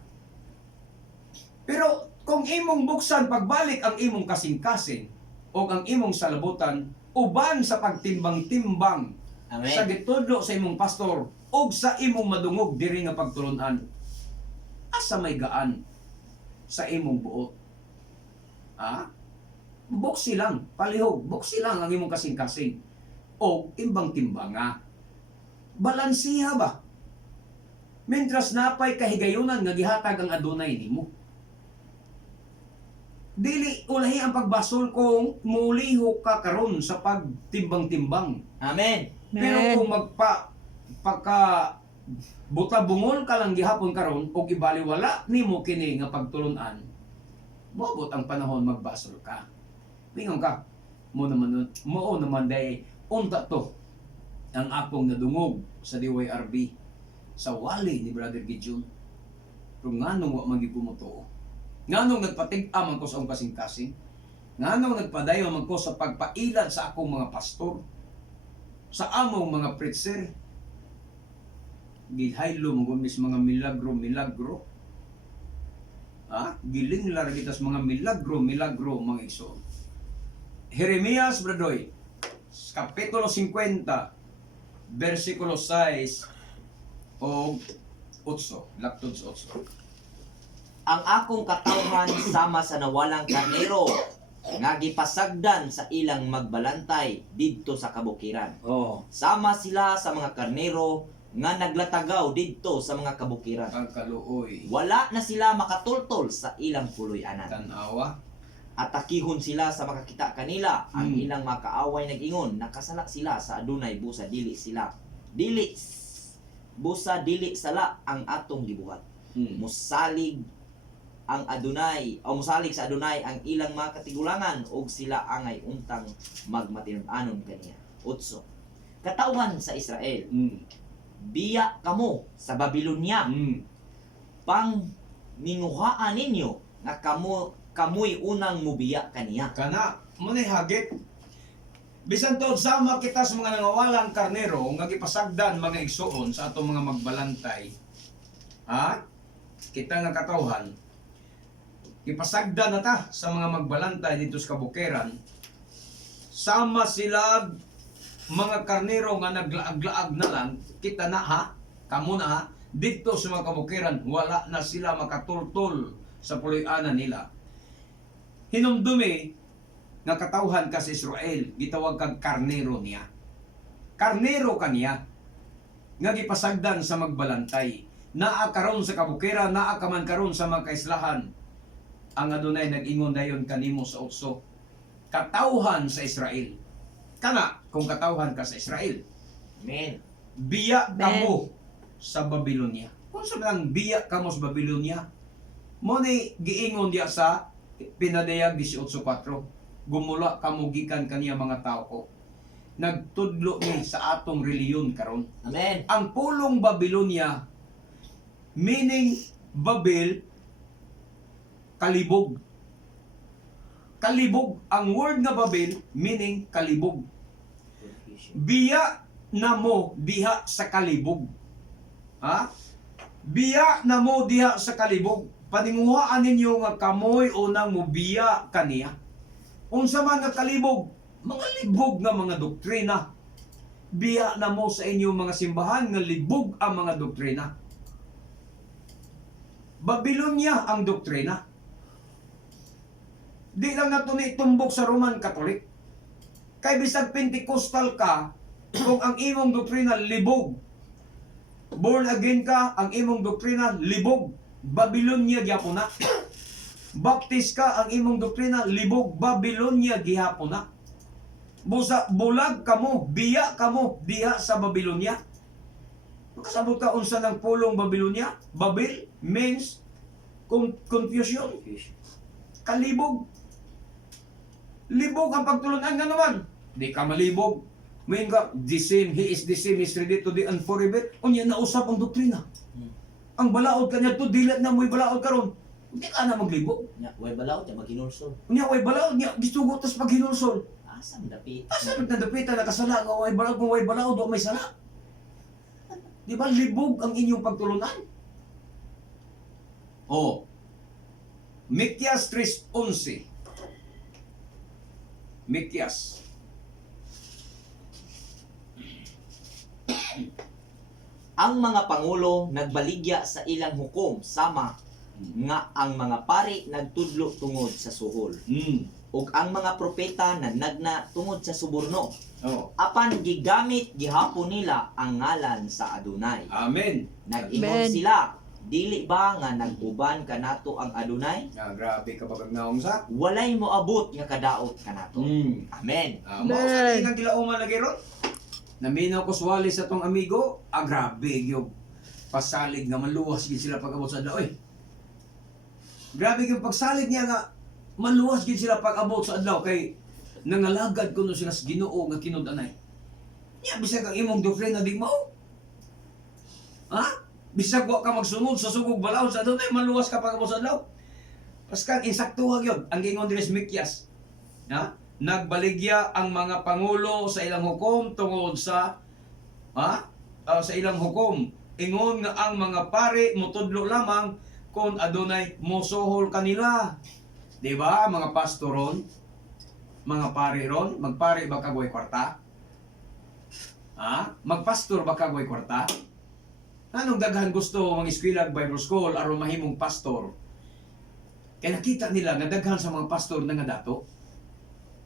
Pero kung imong buksan pagbalik ang imong kasing-kasing o ang imong salabutan uban sa pagtimbang-timbang Amen. sa gitudlo sa imong pastor o sa imong madungog diri nga pagtulunan, asa may gaan sa imong buot? Ha? Buksi lang, palihog, buksi lang ang imong kasing-kasing o timbang-timbang nga. Balansiha ba? Mentras napay kahigayunan nga gihatag ang adunay nimo. Dili ulahi ang pagbasol kung muliho ka karon sa pagtimbang-timbang. Amen. Pero kung pagka buta bungol ka lang gihapon karon o ibaliwala nimo kini nga pagtulunan, mabot ang panahon magbasol ka. Mingon ka, mo naman day unta to ang akong nadungog sa DYRB sa wali ni Brother Gideon. Pero nganong wa man gyud pumutuo? Nganong nagpatig-am man ko sa akong kasing-kasing? Nganong nagpadayon man ko sa pagpailan sa akong mga pastor? Sa among mga preacher? Gihaylo mo mis mga milagro. Gilinglar kita sa mga milagro mga igsoon. Jeremias bradoy, kapitulo 50, versikulo 6 o 8, laktod sa 8. Ang akong katawhan sama sa nawalang karnero nga gipasagdan sa ilang magbalantay didto sa kabukiran. Oh, Sama sila sa mga karnero nga naglatagaw didto sa mga kabukiran. ang kaluoy, Wala na sila makatultol sa ilang puloy-anan. tanawa, Atakihon sila sa makakita kanila. Ang Hmm. ilang makaaway nag-ingon, nakasala sila sa adunay busa dili sala ang atong gibuhat. Musalig ang Adunay o musalig sa Adunay ang ilang mga katigulangan ug sila angay untang magmatinud-anon kaniya. 8. Katawhan sa Israel, biya kamo sa Babilonia, pang minguhaan ninyo nga kamoy unang mubiya kaniya. Kana, muna'y hagit. Bisan to sama kita sa mga nangawalang karnero nga gipasagdan mga igsuon sa atong mga magbalantay. Ha? Kita nga katawhan. ipasagda na ta sa mga magbalantay dito sa kabukiran, sama sila mga karnero nga naglaag-laag na lang, kita na ha, kamo na ha, dito sa mga kabukiran, wala na sila makatultol sa puloy-anan nila. Hinumdumi nga katawhan ka sa Israel, gitawag kag karnero niya. Karnero kaniya, nga gipasagdan sa magbalantay. Naa karon sa kabukiran, naa ka man karon sa mga kaislahan. Ang Adonai nag-ingon dayon kanimo sa utso, katawhan sa Israel. Kana kung katawhan ka sa Israel. Amen. Biya kamo sa Babylonia. Kung sabihin biya kamo sa Babylonia, mo ni giingon diya sa Pinadayag 18:4. Gumula kamo gikan kaniya mga tao ko. Nagtudlo ni sa atong reliyon karon. Amen. Ang pulong Babylonia, meaning Babel, kalibog. Kalibog. Ang word nga Babel, meaning kalibog. Biya na mo diha sa kalibog. Ha? Biya na mo diha sa kalibog. Paninguhaan ninyo nga kamoy unang mo biya kaniya. Unsa man nga kalibog, mga libog nga mga doktrina. Biya na mo sa inyong mga simbahan nga libog ang mga doktrina. Babylonia ang doktrina. Di lang nato ni tumbok sa Roman Catholic. Kay bisag Pentecostal ka, kung ang imong doktrina libog, born again ka, ang imong doktrina libog, Babylonia gyapon na. Baptist ka, ang imong doktrina libog, Babylonia gihapon na. Busa bulag kamo, biya kamo diha sa Babylonia. Kasabot ka unsa ng pulong Babylonia? Babel means confusion. Kalibog. Libog ang pagtulunan nga naman. Di ka malibog. Main ka, the same, he is the same, is ready to the and forever. Unya nausap ang doktrina. Ang balaod kanya to, dilat na mo'y balaod karon. Hindi ka na maglibog. Nya, way balaod ya maghinulsol. Unya, way balaod niya, gisugot tas paghinulsol. Asa man dapit? Asa nagdadapitan, nakasala, nga way balaod, kung way balaod, o may sala. Di ba, libog ang inyong pagtulunan? O, Mikyas 3:11. Mikyas. Ang mga pangulo nagbaligya sa ilang hukom sama nga ang mga pari nagtudlo tungod sa suhol. Ug ang mga propeta nagnagna tungod sa suborno. Oh. Apan gigamit gihapon nila ang ngalan sa Adonai. Amen. Nag-ingon Amen. sila, dili ba nga nag-uban kanato ang Adonai? Grabe ka pagagnaong sa. Walay moabot nga kadaot kanato. Amen. Mao sa ilang kilauman lagi ron. Naminaw ko swali sa tong amigo, grabe yung pasalig nga maluwas gid sila pag-abot sa adlaw. Grabe yung pagsalig niya nga maluwas gid sila pag-abot sa adlaw kay nangalagad kuno sila sa Ginoo nga kinud-anay. Nya bisag ang imong doktrina di mao. Ha? Bisag wa ka magsunod sa sugog balaod sa adlaw, maluwas ka pag-abot sa adlaw. Paskan insaktuha gyud ang gingon diri sa Mikyas. Ha? Nagbaligya ang mga pangulo sa ilang hukom tungod sa sa ilang hukom. Ingon nga ang mga pari motudlo lamang kung Adonai mosohol kanila. Di ba, mga pastoron? Mga pari ron? Magpari ba kagoy kwarta? Magpastor ba kagoy kwarta? Anong daghan gusto mga eskwela Bible School aron mahimong pastor? Kaya nakita nila nga daghan sa mga pastor na nga dato.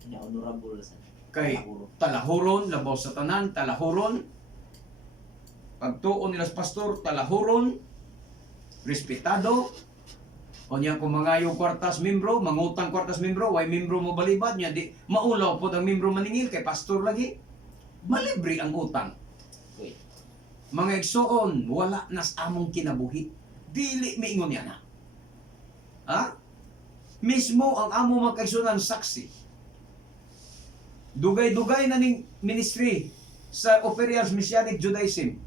Nya honorable sa Kay talahuron, labaw sa tanan, talahuron. Pagtuon nila sa pastor, talahuron, respetado. O niya kung mga yung kwartas membro, mangutang kwartas membro, way membro mo balibad niya, di maulaw po ang membro maningil kay pastor lagi. Malibre ang utang. Wait. Mga igsoon, wala nas among kinabuhi. Dili miingon niya na. Mismo ang amo mga kaigsunan saksi. Dugay-dugay na ning ministry sa Operians Messianic Judaism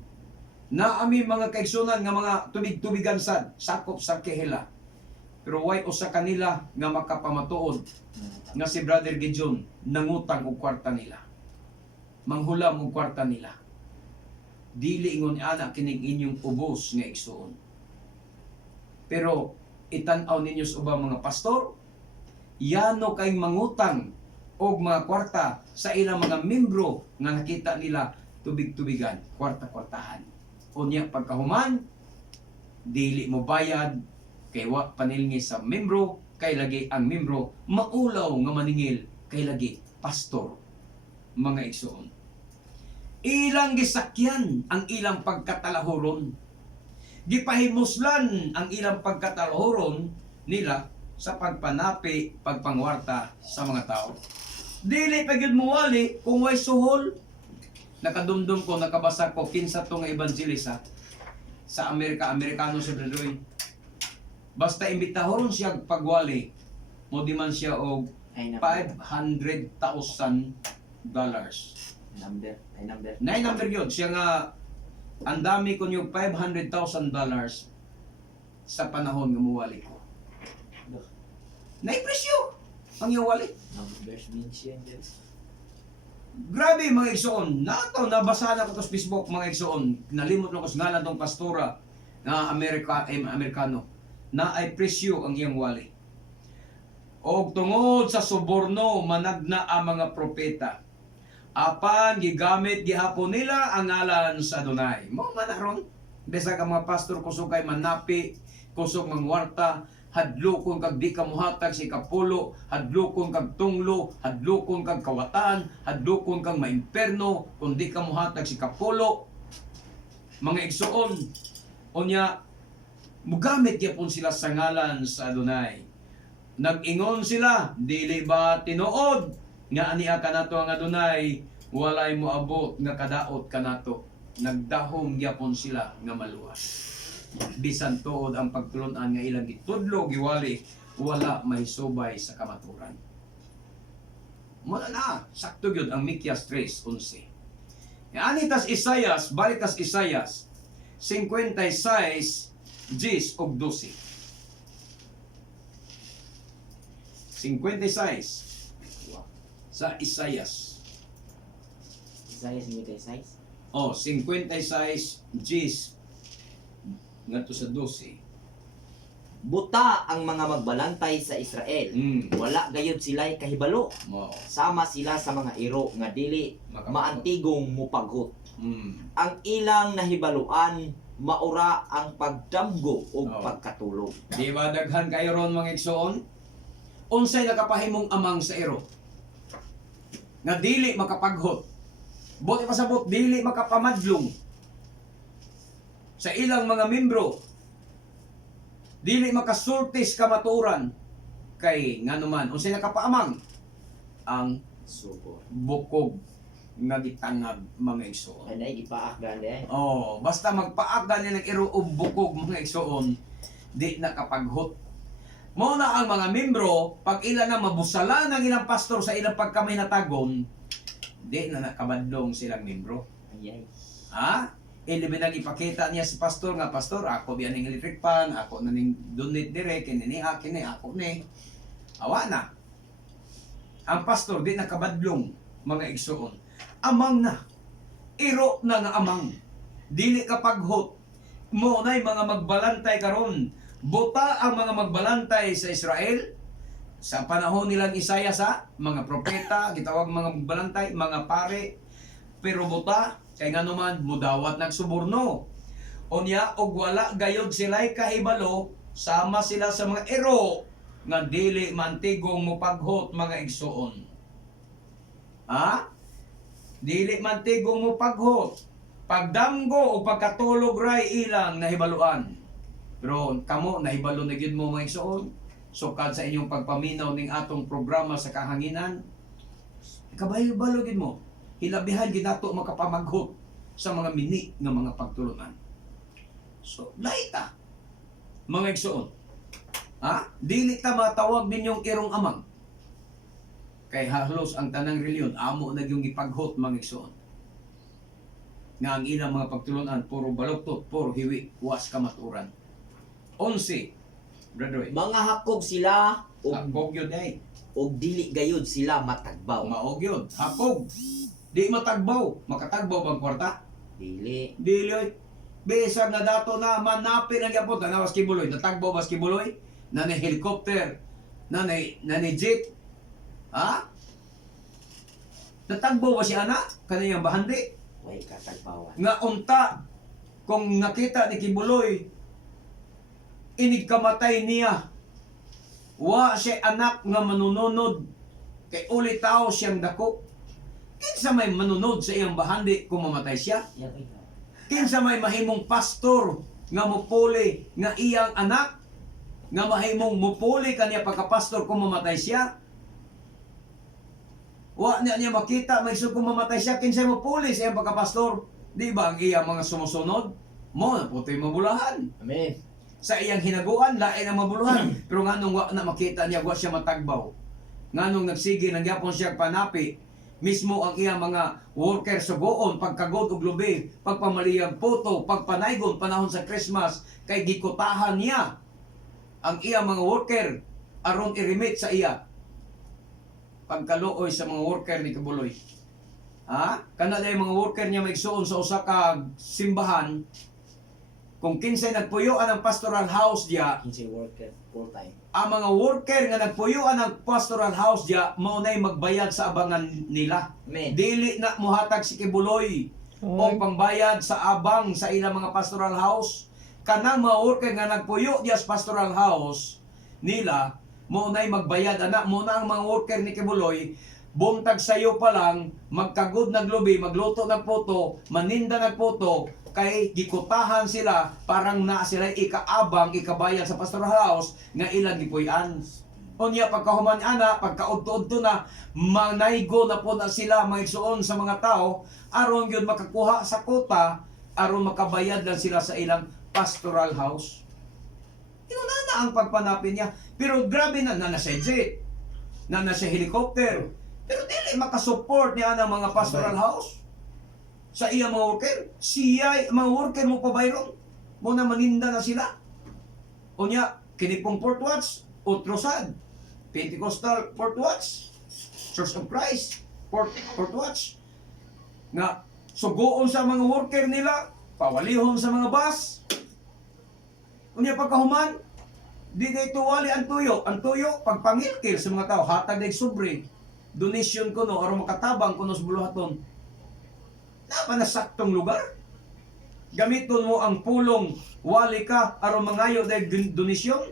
na ami mga kaigsunan nga mga tubig-tubigan sad sakop sa Kehela. Pero way usa kanila nga makapamatuod nga si Brother Gideon nangutang og kwarta nila. Manghulam og kwarta nila. Dili ingon ana kining inyong ubos nga igsuon. Pero itan-aw ninyo sa ubang mga pastor, yano kay mangutang og mga kwarta sa ilang mga membro nga nakita nila tubig-tubigan, kwarta-kwartahan. Unya pagkahuman, dili mo bayad kay wa panilngi sa membro, kay lagi ang membro maulaw nga maningil kay lagi pastor. Mga igsoon, ilang gisakyan ang ilang pagkatalahuron, gipahimuslan ang ilang pagkatalahuron nila sa pagpanapi, pagpangwarta sa mga tao. Dili pa gyud muwali kung way suhol. Nakadumdum ko, nakabasa ko kinsa to nga ebangelista sa Amerikano sa Bradoy. Basta imbitahon siya pagwali, mo di man siya og $500,000. Number yun. Siya nga, ang dami ko yung $500,000 sa panahon nga muwali ko. Naipresyo ang iwali. Grabe mga igsoon. Nato, nabasa na ko sa Facebook mga igsoon. Nalimot na ko sa ngalan tong pastora na Amerikano na ay presyo ang iyang wali. O tungod sa suborno, managna ang mga propeta. Apan, gigamit gihapon nila ang ngalan sa Adonai. Mo manaron. Besa ka mga pastor kusog kay manapi, kusog mangwarta, hadlokon kag di ka muhatag si kapulo, hadlokon kag tunglo, hadlokon kag kawatan, hadlokon kag maimperno, kung di ka muhatag si kapulo. Mga igsoon, unya, mugamit yapon sila sa ngalan sa Adonai. Nag-ingon sila, dili ba tinuod nga ania kanato ang Adonai, walay moabot nga kadaot kanato. Nagdahom yapon sila nga maluwas. Bisan tuod ang pagtulunan nga ilang gitudlo giwali, wala may subay sa kamaturan. Muna na, sakto gyud ang Mikyas 3:11. Anitas Isayas, balitas Isayas 56 10 og 12. 56 sa Isayas. Isaiah 56. Oh, 56 10 ngadto sa 12. Buta ang mga magbalantay sa Israel. Wala gayud sila'y kahibalo. Mo. Sama sila sa mga iro nga dili maantigong mupagot. Ang ilang nahibaluan maura ang pagdamgo o pagkatulog. Di ba daghan kayo ron mga igsoon? Unsay nakapahimong amang sa iro? Nga dili makapaghot. Buti pasabot dili makapamadlong sa ilang mga membro, dili makasultis kamaturan kay nganuman unsay nakapaamang ang Subor. bukog nga gitangag mga igsoon. Ay gipaak gani. Oh, basta magpaak gani ng iro og bukog mga igsoon, di nakapaghot. Mo na ang mga membro, pag ila na mabusalan ng ilang pastor sa ilang pagkaminatagon, di na nakabadlong silang membro. Ayay. Ha? Ilibinang ipakita niya si pastor nga, pastor, ako biyan ng electric pan, ako na ning donate dire, kini ako ni. Awa na. Ang pastor di nakabadlong mga igsoon. Amang na. Iro na nga amang. Dili kapaghot. Mo na'y mga magbalantay karon. Buta ang mga magbalantay sa Israel sa panahon nilang Isaya sa mga propeta, gitawag mga magbalantay, mga pare, pero buta kay nganuman mudawat nagsuborno. Unya og wala gayod sila'y kahibalo, sama sila sa mga ero nga dili mantigong mupaghot mga igsoon. Ha? Dili mantigong mupaghot. Pagdamgo o pagkatulog ray ilang nahibaluan. Pero kamo nahibalo na gyud mo mga igsoon. Sukad sa inyong pagpaminaw ning atong programa sa kahanginan, kabayo-balo gyud mo. Hilabihan ginato makapamaghot sa mga mini nga mga pagtulunan. So, laita mga igsoon. Ha? Dili ta matawag ninyong irong amang. Kay halos ang tanang reliyon amo na yung ipaghot mga igsoon. Nga ang ilang mga pagtulunan puro baluktot, puro hiwi, was kamaturan. 11. Brother, Mga hakog sila hakog yun ay. og dili gayud sila matagbaw. Maog yun. Hakog. Di matagbaw. Makatagbaw bang kwarta? Dili. Dili oy. Besag na dato na manapi ng yapon. Tanawas kibuloy. Natagbaw bas kibuloy. nanay helicopter, nanay jet. Ha? Natagbo ba si ana kaniyang bahandi? Way katagbawan. Nga unta kung nakita ni Kibuloy inig kamatay niya. Wa siya anak nga manununod kay uli tao siyang dako. Kinsa may manunod sa iyang bahandi kung mamatay siya? Yan ikaw. Kinsa may mahimong pastor nga mupuli nga iyang anak nga mahimong mupuli kaniya pagkapastor kung mamatay siya? Wa niya makita may kung mamatay siya kinsa mupuli sa iyang pagkapastor? Di ba ang iyang mga sumusunod? Mo na putoy mabulahan. Amen. Sa iyang hinaguan, lain ang mabuluhan. Pero nga nung wa na makita niya, wa siya matagbaw. Nga nung nagsige, nagyapon siya panapi, mismo ang iyang mga worker sugoon, pagkagod og lubi, pagpamaliyang puto, pagpanaygon, panahon sa Christmas, kay gikutahan niya ang iyang mga worker aron i-remit sa iya. Pagkaluoy sa mga worker ni Kibuloy. Ha? Kana na yung mga worker niya maigsuon sa usa ka simbahan, kung kinsay nagpuyuan ang pastoral house diya, Kinsay worker full time. ang mga worker nga nagpuyuan ang pastoral house diya, maunay magbayad sa abangan nila. Amen. Dili na muhatag si Kibuloy o pangbayad sa abang sa ilang mga pastoral house. Kanang mga worker nga nagpuyo diya sa pastoral house nila, maunay magbayad ana. Muna ang mga worker ni Kibuloy, buntag sayo pa lang, magkagod naglubi, magluto ng puto, maninda ng puto, kay gikutahan sila, parang na sila ikaabang, ikabayad sa pastoral house, nga ilang gipuy-an. Unya pagkahuman ana, pagkaudto-udto na, manaygo na po na sila maigsuon sa mga tao, aron yun makakuha sa kota, aron makabayad lang sila sa ilang pastoral house. Yun na ang pagpanapin niya. Pero grabe na siya jet, na siya helicopter, pero dili makasupport niya ng mga pastoral house sa iya mga worker. Siya, mga worker mo pa bayron, mo na maninda na sila. Unya, kinipong Port Watch, Utrosad, Pentecostal Port Watch, Church of Christ, Port Watch, nga sugoon sa mga worker nila, pawalihon sa mga bus. Unya pagkahuman, di na tuwali ang tuyo. Ang tuyo, pagpangilkil sa mga tao, hatag na sobre, donation ko no, aron makatabang ko no sa buluhaton. Na na saktong lugar. Gamiton mo ang pulong wali ka aron mangayo dahil donasyon.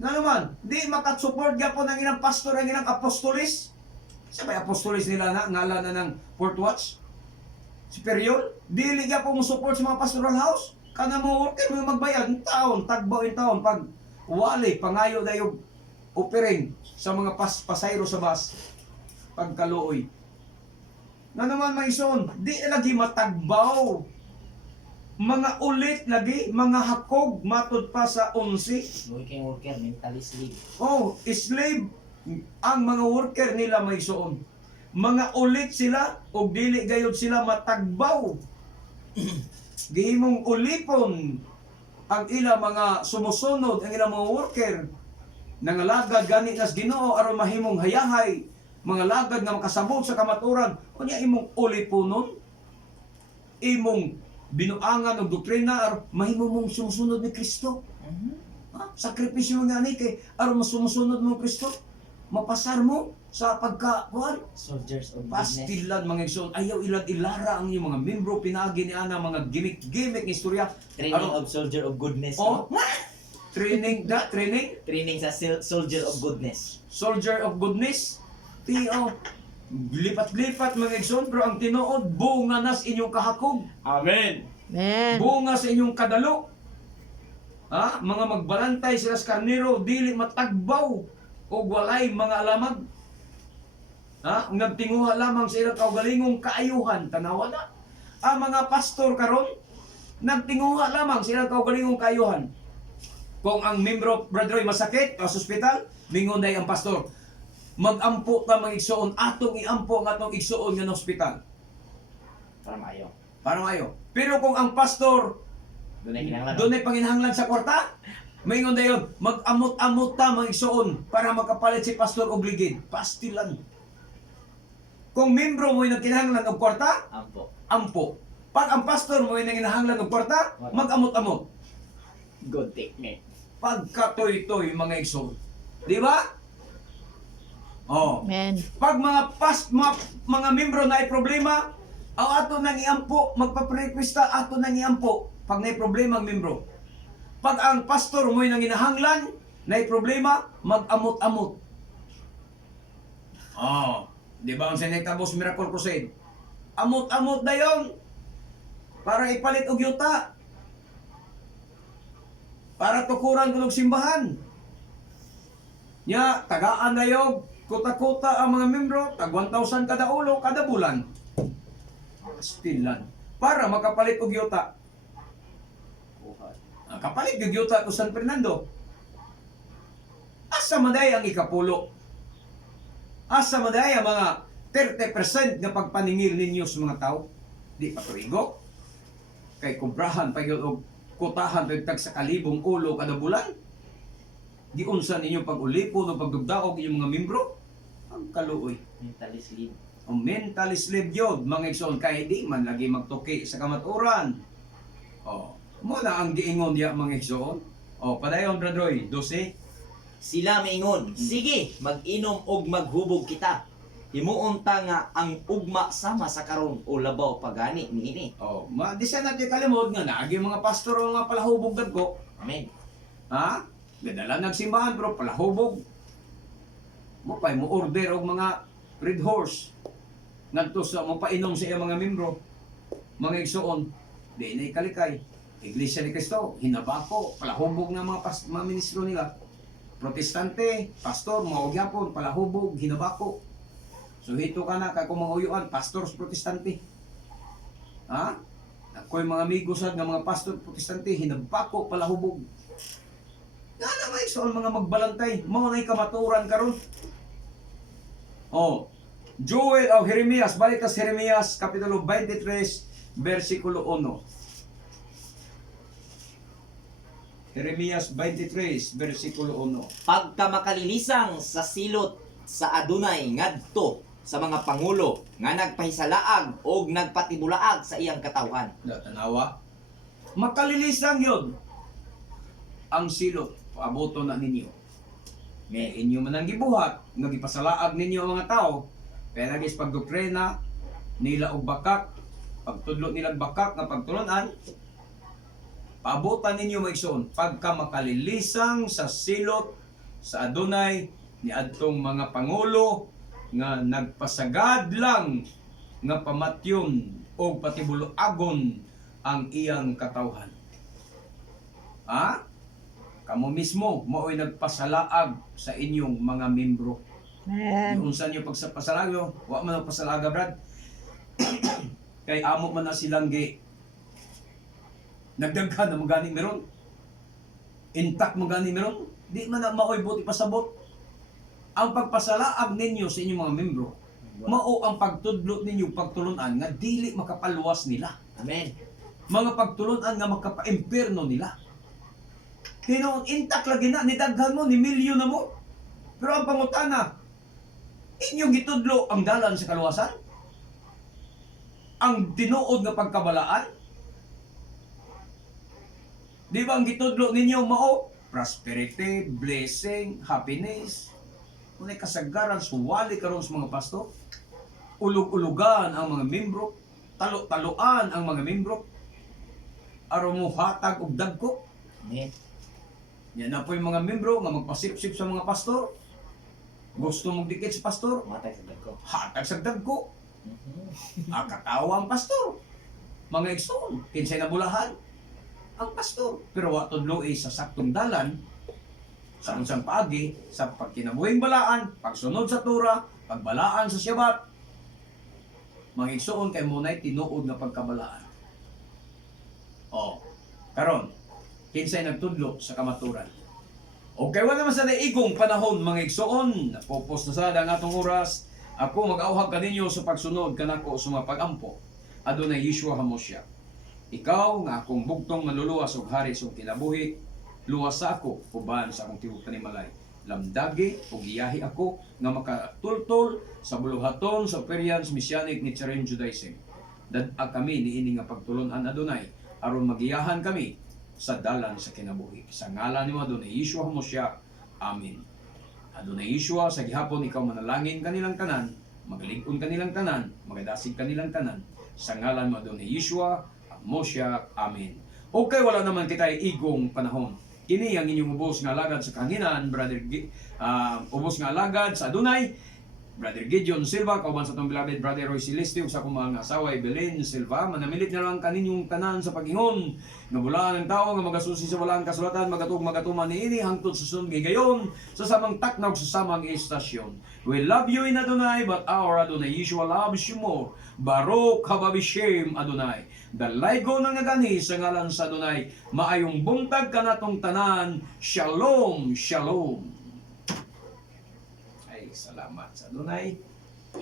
Nga naman, di makasupport gapon ang ilang pastor, ang ilang apostolis. Sabay apostolis nila na, ngalan na ng Port Watch. Superior, dili gapon mo support sa mga pastoral house. Kana mo worker mo magbayad ng taon, tagbaw in taon, pag wali, pangayo na yung offering sa mga pasayro sa bus. Pagkaluoy. Na naman may son, di lagi matagbaw. Mga ulit lagi, mga hakog, matod pa sa 11. Working worker, mentally slave. Oh, slave ang mga worker nila may soon. Mga ulit sila, o dili gayod sila matagbaw. Gihimong ulipon ang ilang mga sumusunod, ang ilang mga worker. Nangalagad gani nas Ginoo aron mahimong hayahay, mga lagad nga makasabot sa kamaturan. Unya imong uliponon, imong binuangan og doktrina aron mahimo mong sumusunod ni Kristo. Ha? Sakripisyo nga ni kay aron masumusunod mo Kristo. Mapasar mo sa pagkakuan. Soldiers of goodness. Pastilan mga igsoon, ayaw ilara ang iyong mga membro, pinagi ni ana mga gimmick ni istorya. Training of soldier of goodness. Oh, No? training. Training sa soldier of goodness. Soldier of goodness. Tiyo, lipat-lipat mga igsoon, pero ang tinuod, bunga nas inyong kahakog. Amen. Amen. Bunga sa inyong kadalo. Ha? Mga magbalantay sila sa karnero, dili matagbaw o walay mga alamag. Ha? Nagtinguha lamang sa ilang kaugalingong kaayuhan. Tanawa na. Ang mga pastor karon nagtinguha lamang sa ilang kaugalingong kaayuhan. Kung ang membro, brother, masakit sa ospital, mingon day ang pastor, mag-ampo ta mga igsuon, atong iampo ang atong igsuon nga ospital. Para maayo. Para mayo. Pero kung ang pastor Doon ay kinahanglan. doon ay panginahanglan sa kwarta, mayingon dayon, mag-amot-amot ta mga igsuon para makapalit si pastor og ligid. Pastilan. Kung membro mo ay nagkinahanglan og kwarta, Ampo. ampo. Pag ang pastor mo ay nagkinahanglan og kwarta, mag-amot-amot. Good technique. pagkatoy-toy mga igsoon. Di ba? Oh. Amen. Pag mga membro na ay problema, ang ato nang iampo, magpaprequista ato nang iampo pag na problema ang membro. Pag ang pastor mo'y nang inahanglan, na problema, mag-amot-amot. Oh, di ba ang sinetapos Miracle Crusade? Amot-amot na yon para ipalit og yuta. Para tukuran ko ng simbahan. Nya, tagaan na yung kuta-kuta ang mga membro, tag 1,000 kada ulo, kada bulan. Stilan. Para makapalit og yuta. Kapalit og yuta ko San Fernando. Asa maday ang ikapulo? Asa maday ang mga 30% nga pagpaningil ninyo sa mga tao? Di pa tuigo. Kay kubrahan pa yun og kutahan tag sa kalibong ulo kada bulan. Di unsa ninyo pag-ulipon o pagdugdaog inyong mga membro? Ang kaluoy. Mentally sleep. O mentally slave yun, mga igsoon, kaya di man lagi magtuki sa kamaturan. O, mo na ang giingon ya mga igsoon. O, padayon Bradroy, 12. Sila maingon, sige, mag-inom og maghubog kita. Himuon ta nga ang ugma sama sa karon o labaw pagani niini. O, di siya natin kalimod nga naagi mga pastor o nga palahubog ko. Amen. Ha? Gadala nagsimbahan pero palahubog. Mo pa'y mo order og mga red horse. Ngadto sa mapainom sa iyang mga membro. Mga igsoon, di na ikalikay. Iglesia ni Cristo, hinabako, palahubog ng mga ministro nila. Protestante, pastor, mga ugyapon, palahubog, hinabako. So hito ka na, kung mga uyuan, pastor protestante. Ha? Ako'y mga amigo sad nga mga pastor protestante, hinabako, palahubog. Nga naman so mga magbalantay, mga na'y kamaturan karon. Oh, Joel o Jeremias, balik ka sa Jeremias, Kapitulo 23, versikulo 1. Jeremias 23, versikulo 1. Pagka makalilisang sa silot sa adunay ngadto sa mga pangulo nga nagpahisalaag o nagpatibulaag sa iyang katawan. Tanawa. Makalilisang yun ang silot, paaboto na ninyo. May inyo man ang gibuhat, nagipasalaag ninyo ang mga tao, kaya nagis pagdoktrina nila og bakak, pagtudlo nila bakak nga pagtulunan, paabotan ninyo maigsoon, pagka makalilisang sa silot sa adunay ni adtong mga pangulo nga nagpasagad lang nga pamatyon o patibuluagon ang iyang katawhan. Ha? Kamo mismo mao'y nagpasalaag sa inyong mga membro. Amen. Unsa niyo pagsapasalagyo, wa man ang pasalaga brad. Kay amo man na silang nagdaghan na magani meron. Intact magani meron. Di man na mao'y buti pasabot. Ang pagpasalaag ninyo sa inyong mga membro, mao ang pagtudlo ninyo pagtulunan nga dili makapaluwas nila. Amen. Mga pagtulunan nga makapa-impierno nila. Tinoon intact lagi na, nidaghan mo, ni milyon na mo. Pero ang pangutana, inyong gitudlo ang dalan sa kaluwasan? Ang tinuod nga pagkabalaan? Di ba ang gitudlo ninyo mao? Prosperity, blessing, happiness. Kunay kasagaran, suwali karon sa mga pasto. Ulog-ulugan ang mga membro. Talo-taloan ang mga membro. Aron mo hatag og dagko. Amen. Yan na po yung mga membro nga magpasip-sip sa mga pastor. Gusto mong dikit sa pastor, Matay sa dagko. hatag sa dagko. Katawa ang pastor. Mga igsoon, kinsay na bulahan ang pastor. Pero wa tudlo sa saktong dalan, sa unsang paagi, sa pagkinabuhing balaan, pagsunod sa tura, pagbalaan sa Shabbat. Mga igsoon kay munay tinuod nga pagkabalaan. Karon, kinsay nagtudlo sa kamaturan. O kay wala naman sa naigong panahon mga igsoon, napopos na sad ang atong oras. Ako mag-auhag kaninyo sa pagsunod kanako sa mga pagampo. Adunay Yeshua HaMashiach. Ikaw nga akong bugtong maluluwas og hari sa kinabuhi, luwas sa ako uban sa akong tibuok panimalay. Lamdagi o giyahi ako nga makatultol sa buluhaton sa Perians Messianic Nichiren Judaism. Dad kami niini nga pagtulon-an Adonai aron magiyahan kami sa dalan sa kinabuhi. Sa ngalan ni Adonai Yeshua HaMashiach. Amen. Adonai Yeshua, sa gihapon ikaw manalangin kanilang tanan, magalig-on kanilang tanan, magadasig kanilang tanan. Sa ngalan mo Adonai Yeshua HaMashiach. Amen. Okay, wala naman kitay igong panahon. Kini ang inyong ubos nga alagad sa kanginan, ubos nga alagad sa Adonai, Brother Gideon Silva, kauban sa itong beloved Brother Roy Celeste, sa akong mga asawa, Belen Silva, manamilit na lang kaninyong tanan sa pag-ingon, nga bulaan ng tao, nga magasusi sa walang kasulatan, magatuman ni ini, hangtod sa sunod gayon, sa samang taknaw sa samang estasyon. We love you in Adonai, but our Adonai Yeshua loves you more. Baruch haba b'shem Adonai. Dalaygo na nga gani sa ngalan sa Adonai, maayong buntag ka natong tanan. Shalom, shalom. Ay, salamat sa Adonai.